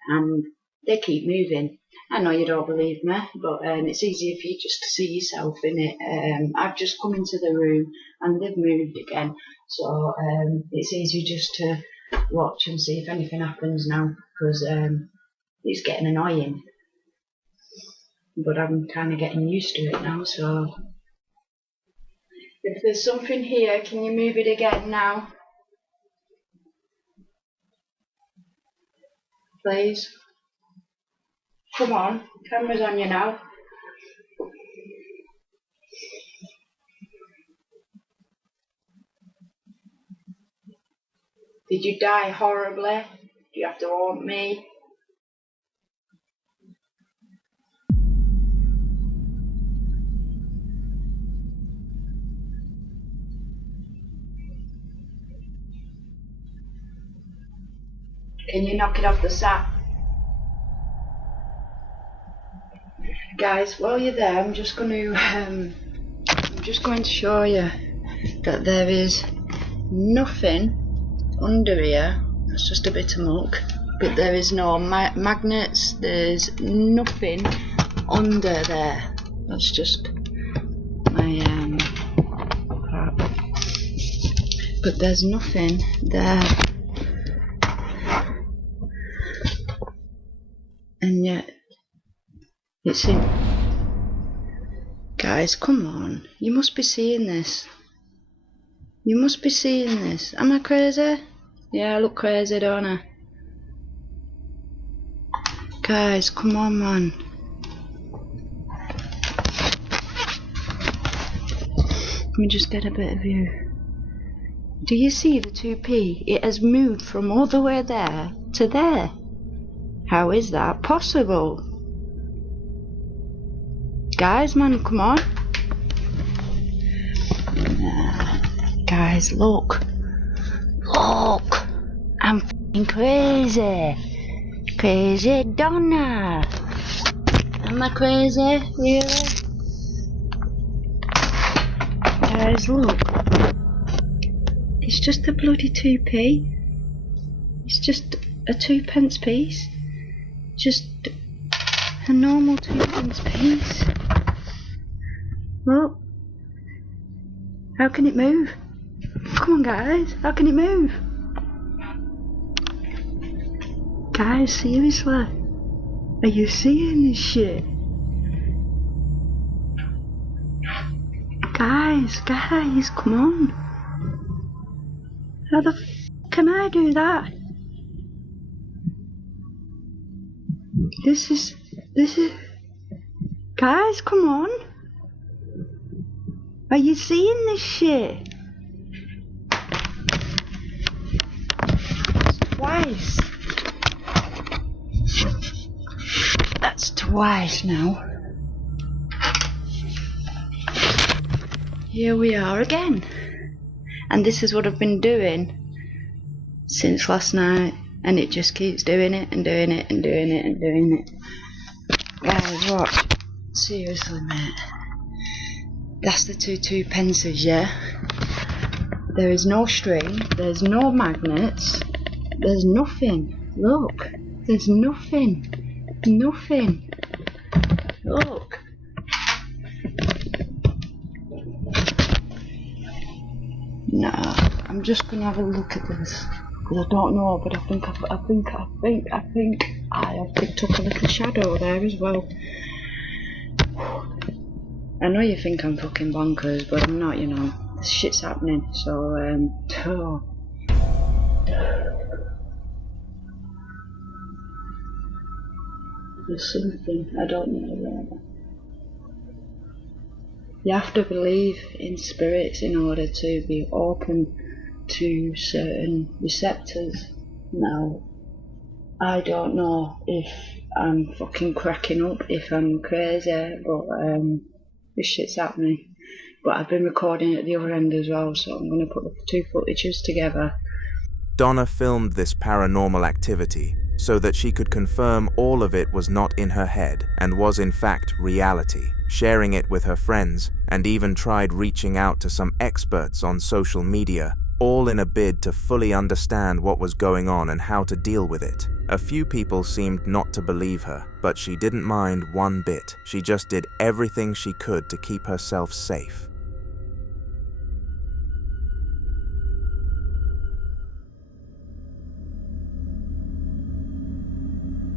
and they keep moving. I know you don't believe me, but it's easier for you just to see yourself in it. I've just come into the room and they've moved again, so it's easier just to watch and see if anything happens now, because it's getting annoying. But I'm kind of getting used to it now, so if there's something here, can you move it again now? Please. Come on, camera's on you now. Did you die horribly? Do you have to haunt me? Can you knock it off the sap? Guys, while you're there, I'm just going to show you that there is nothing under here. That's just a bit of muck, but there is no magnets, there's nothing under there. That's just my crap, but there's nothing there, and yet it's in. Guys, come on, you must be seeing this. You must be seeing this. Am I crazy? Yeah, I look crazy, don't I? Guys, come on, man. Let me just get a bit of view. Do you see the 2p? It has moved from all the way there to there. How is that possible? Guys, man, come on. Guys, look. Look. I'm f***ing crazy. Crazy Donna. Am I crazy? Really? Guys, look. It's just a bloody 2p. It's just a 2p piece. Just a normal 2p piece. Look. How can it move? Come on, guys. How can it move? Guys, seriously. Are you seeing this shit? Guys, come on. How the f can I do that? This is... Guys, come on. Are you seeing this shit? That's twice. That's twice now. Here we are again. And this is what I've been doing since last night. And it just keeps doing it and doing it and doing it and doing it. Guys, what? Seriously, mate. That's the two pences, yeah? There is no string, there's no magnets, there's nothing. Look, there's nothing. Nothing. Look. Nah, I'm just gonna have a look at this. Because I don't know, but I think I have picked up a little shadow there as well. I know you think I'm fucking bonkers, but I'm not, you know. This shit's happening, so, oh. There's something, I don't know. You have to believe in spirits in order to be open to certain receptors. Now, I don't know if I'm fucking cracking up, if I'm crazy, but this shit's happening. But I've been recording at the other end as well, so I'm going to put the two footages together. Donna filmed this paranormal activity so that she could confirm all of it was not in her head and was in fact reality, sharing it with her friends, and even tried reaching out to some experts on social media, all in a bid to fully understand what was going on and how to deal with it. A few people seemed not to believe her, but she didn't mind one bit. She just did everything she could to keep herself safe.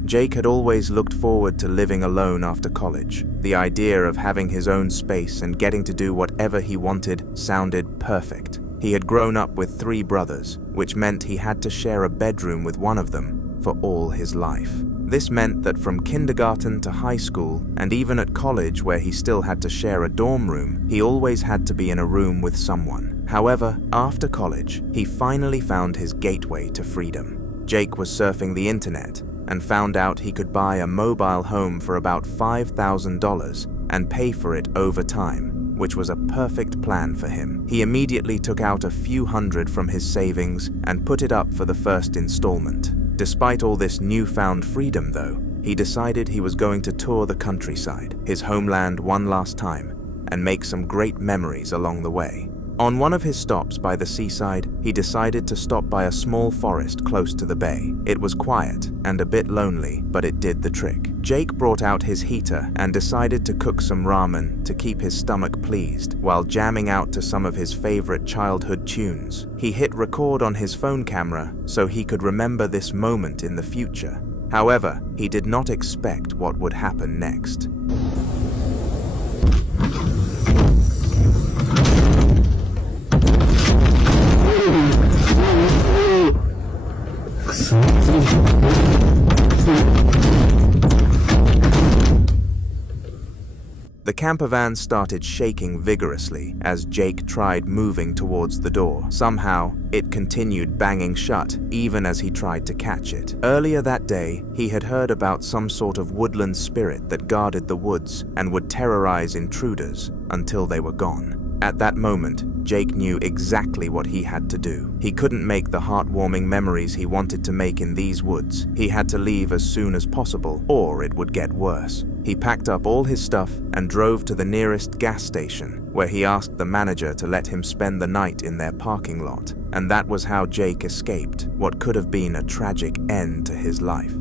Jake had always looked forward to living alone after college. The idea of having his own space and getting to do whatever he wanted sounded perfect. He had grown up with 3 brothers, which meant he had to share a bedroom with one of them for all his life. This meant that from kindergarten to high school, and even at college where he still had to share a dorm room, he always had to be in a room with someone. However, after college, he finally found his gateway to freedom. Jake was surfing the internet and found out he could buy a mobile home for about $5,000 and pay for it over time, which was a perfect plan for him. He immediately took out a few hundred from his savings and put it up for the first installment. Despite all this newfound freedom, though, he decided he was going to tour the countryside, his homeland, one last time, and make some great memories along the way. On one of his stops by the seaside, he decided to stop by a small forest close to the bay. It was quiet and a bit lonely, but it did the trick. Jake brought out his heater and decided to cook some ramen to keep his stomach pleased, while jamming out to some of his favorite childhood tunes. He hit record on his phone camera so he could remember this moment in the future. However, he did not expect what would happen next. The camper van started shaking vigorously as Jake tried moving towards the door. Somehow, it continued banging shut, even as he tried to catch it. Earlier that day, he had heard about some sort of woodland spirit that guarded the woods and would terrorize intruders until they were gone. At that moment, Jake knew exactly what he had to do. He couldn't make the heartwarming memories he wanted to make in these woods. He had to leave as soon as possible, or it would get worse. He packed up all his stuff and drove to the nearest gas station, where he asked the manager to let him spend the night in their parking lot. And that was how Jake escaped what could have been a tragic end to his life.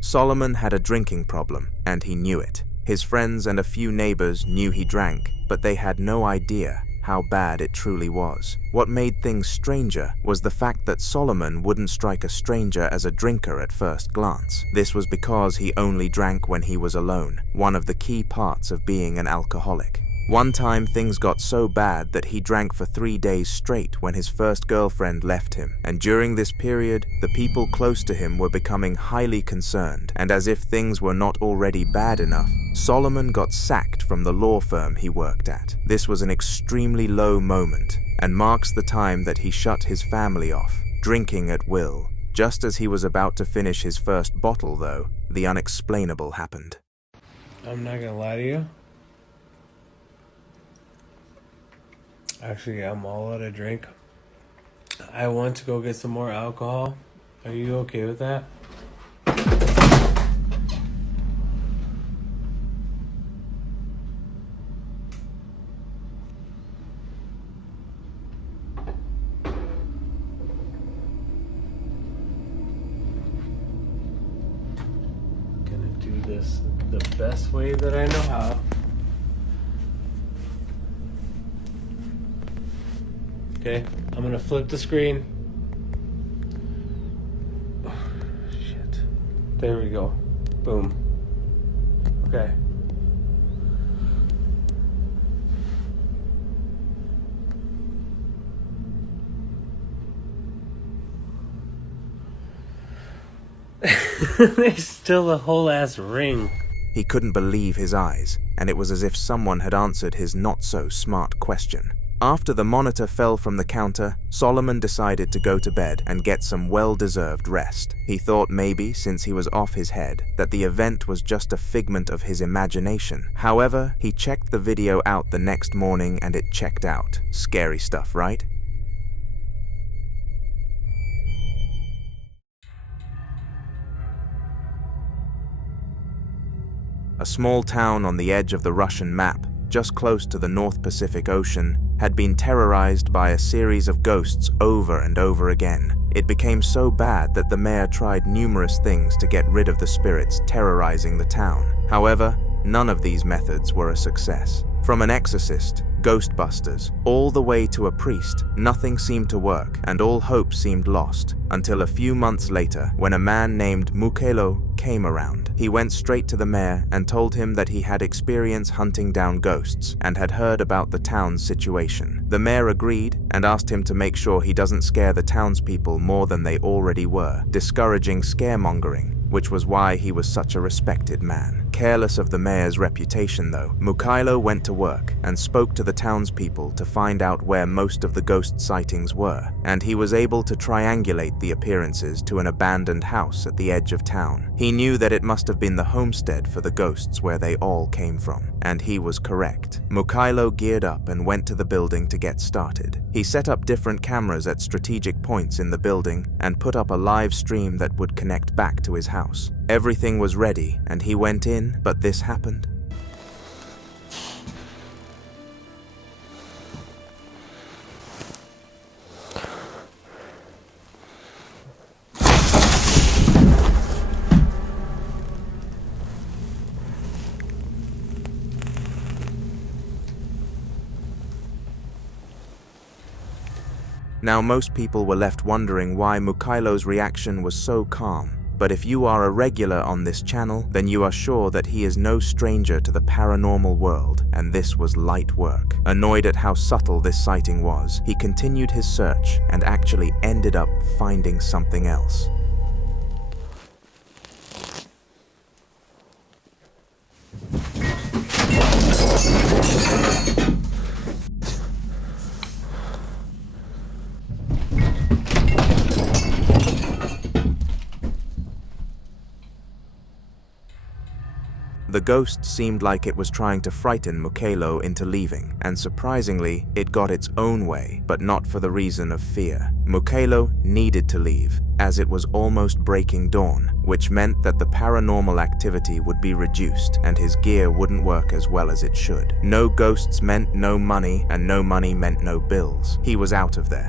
Solomon had a drinking problem, and he knew it. His friends and a few neighbors knew he drank, but they had no idea how bad it truly was. What made things stranger was the fact that Solomon wouldn't strike a stranger as a drinker at first glance. This was because he only drank when he was alone, one of the key parts of being an alcoholic. One time things got so bad that he drank for 3 days straight when his first girlfriend left him, and during this period, the people close to him were becoming highly concerned, and as if things were not already bad enough, Solomon got sacked from the law firm he worked at. This was an extremely low moment, and marks the time that he shut his family off, drinking at will. Just as he was about to finish his first bottle, though, the unexplainable happened. I'm not gonna lie to you. Actually, I'm all out of drink. I want to go get some more alcohol. Are you okay with that? Gonna do this the best way that I know how. Okay, I'm gonna flip the screen. Oh, shit. There we go. Boom. Okay. There's still a whole ass ring. He couldn't believe his eyes, and it was as if someone had answered his not-so-smart question. After the monitor fell from the counter, Solomon decided to go to bed and get some well-deserved rest. He thought maybe, since he was off his head, that the event was just a figment of his imagination. However, he checked the video out the next morning and it checked out. Scary stuff, right? A small town on the edge of the Russian map, just close to the North Pacific Ocean, had been terrorized by a series of ghosts over and over again. It became so bad that the mayor tried numerous things to get rid of the spirits terrorizing the town. However, none of these methods were a success. From an exorcist, Ghostbusters, all the way to a priest, nothing seemed to work and all hope seemed lost, until a few months later when a man named Muko came around. He went straight to the mayor and told him that he had experience hunting down ghosts and had heard about the town's situation. The mayor agreed and asked him to make sure he doesn't scare the townspeople more than they already were, discouraging scaremongering, which was why he was such a respected man. Careless of the mayor's reputation though, Muko went to work and spoke to the townspeople to find out where most of the ghost sightings were, and he was able to triangulate the appearances to an abandoned house at the edge of town. He knew that it must have been the homestead for the ghosts where they all came from, and he was correct. Muko geared up and went to the building to get started. He set up different cameras at strategic points in the building and put up a live stream that would connect back to his house. Everything was ready and he went in, but this happened. Now most people were left wondering why Muko's reaction was so calm. But if you are a regular on this channel, then you are sure that he is no stranger to the paranormal world, and this was light work. Annoyed at how subtle this sighting was, he continued his search and actually ended up finding something else. The ghost seemed like it was trying to frighten Muko into leaving, and surprisingly, it got its own way, but not for the reason of fear. Muko needed to leave, as it was almost breaking dawn, which meant that the paranormal activity would be reduced and his gear wouldn't work as well as it should. No ghosts meant no money, and no money meant no bills. He was out of there.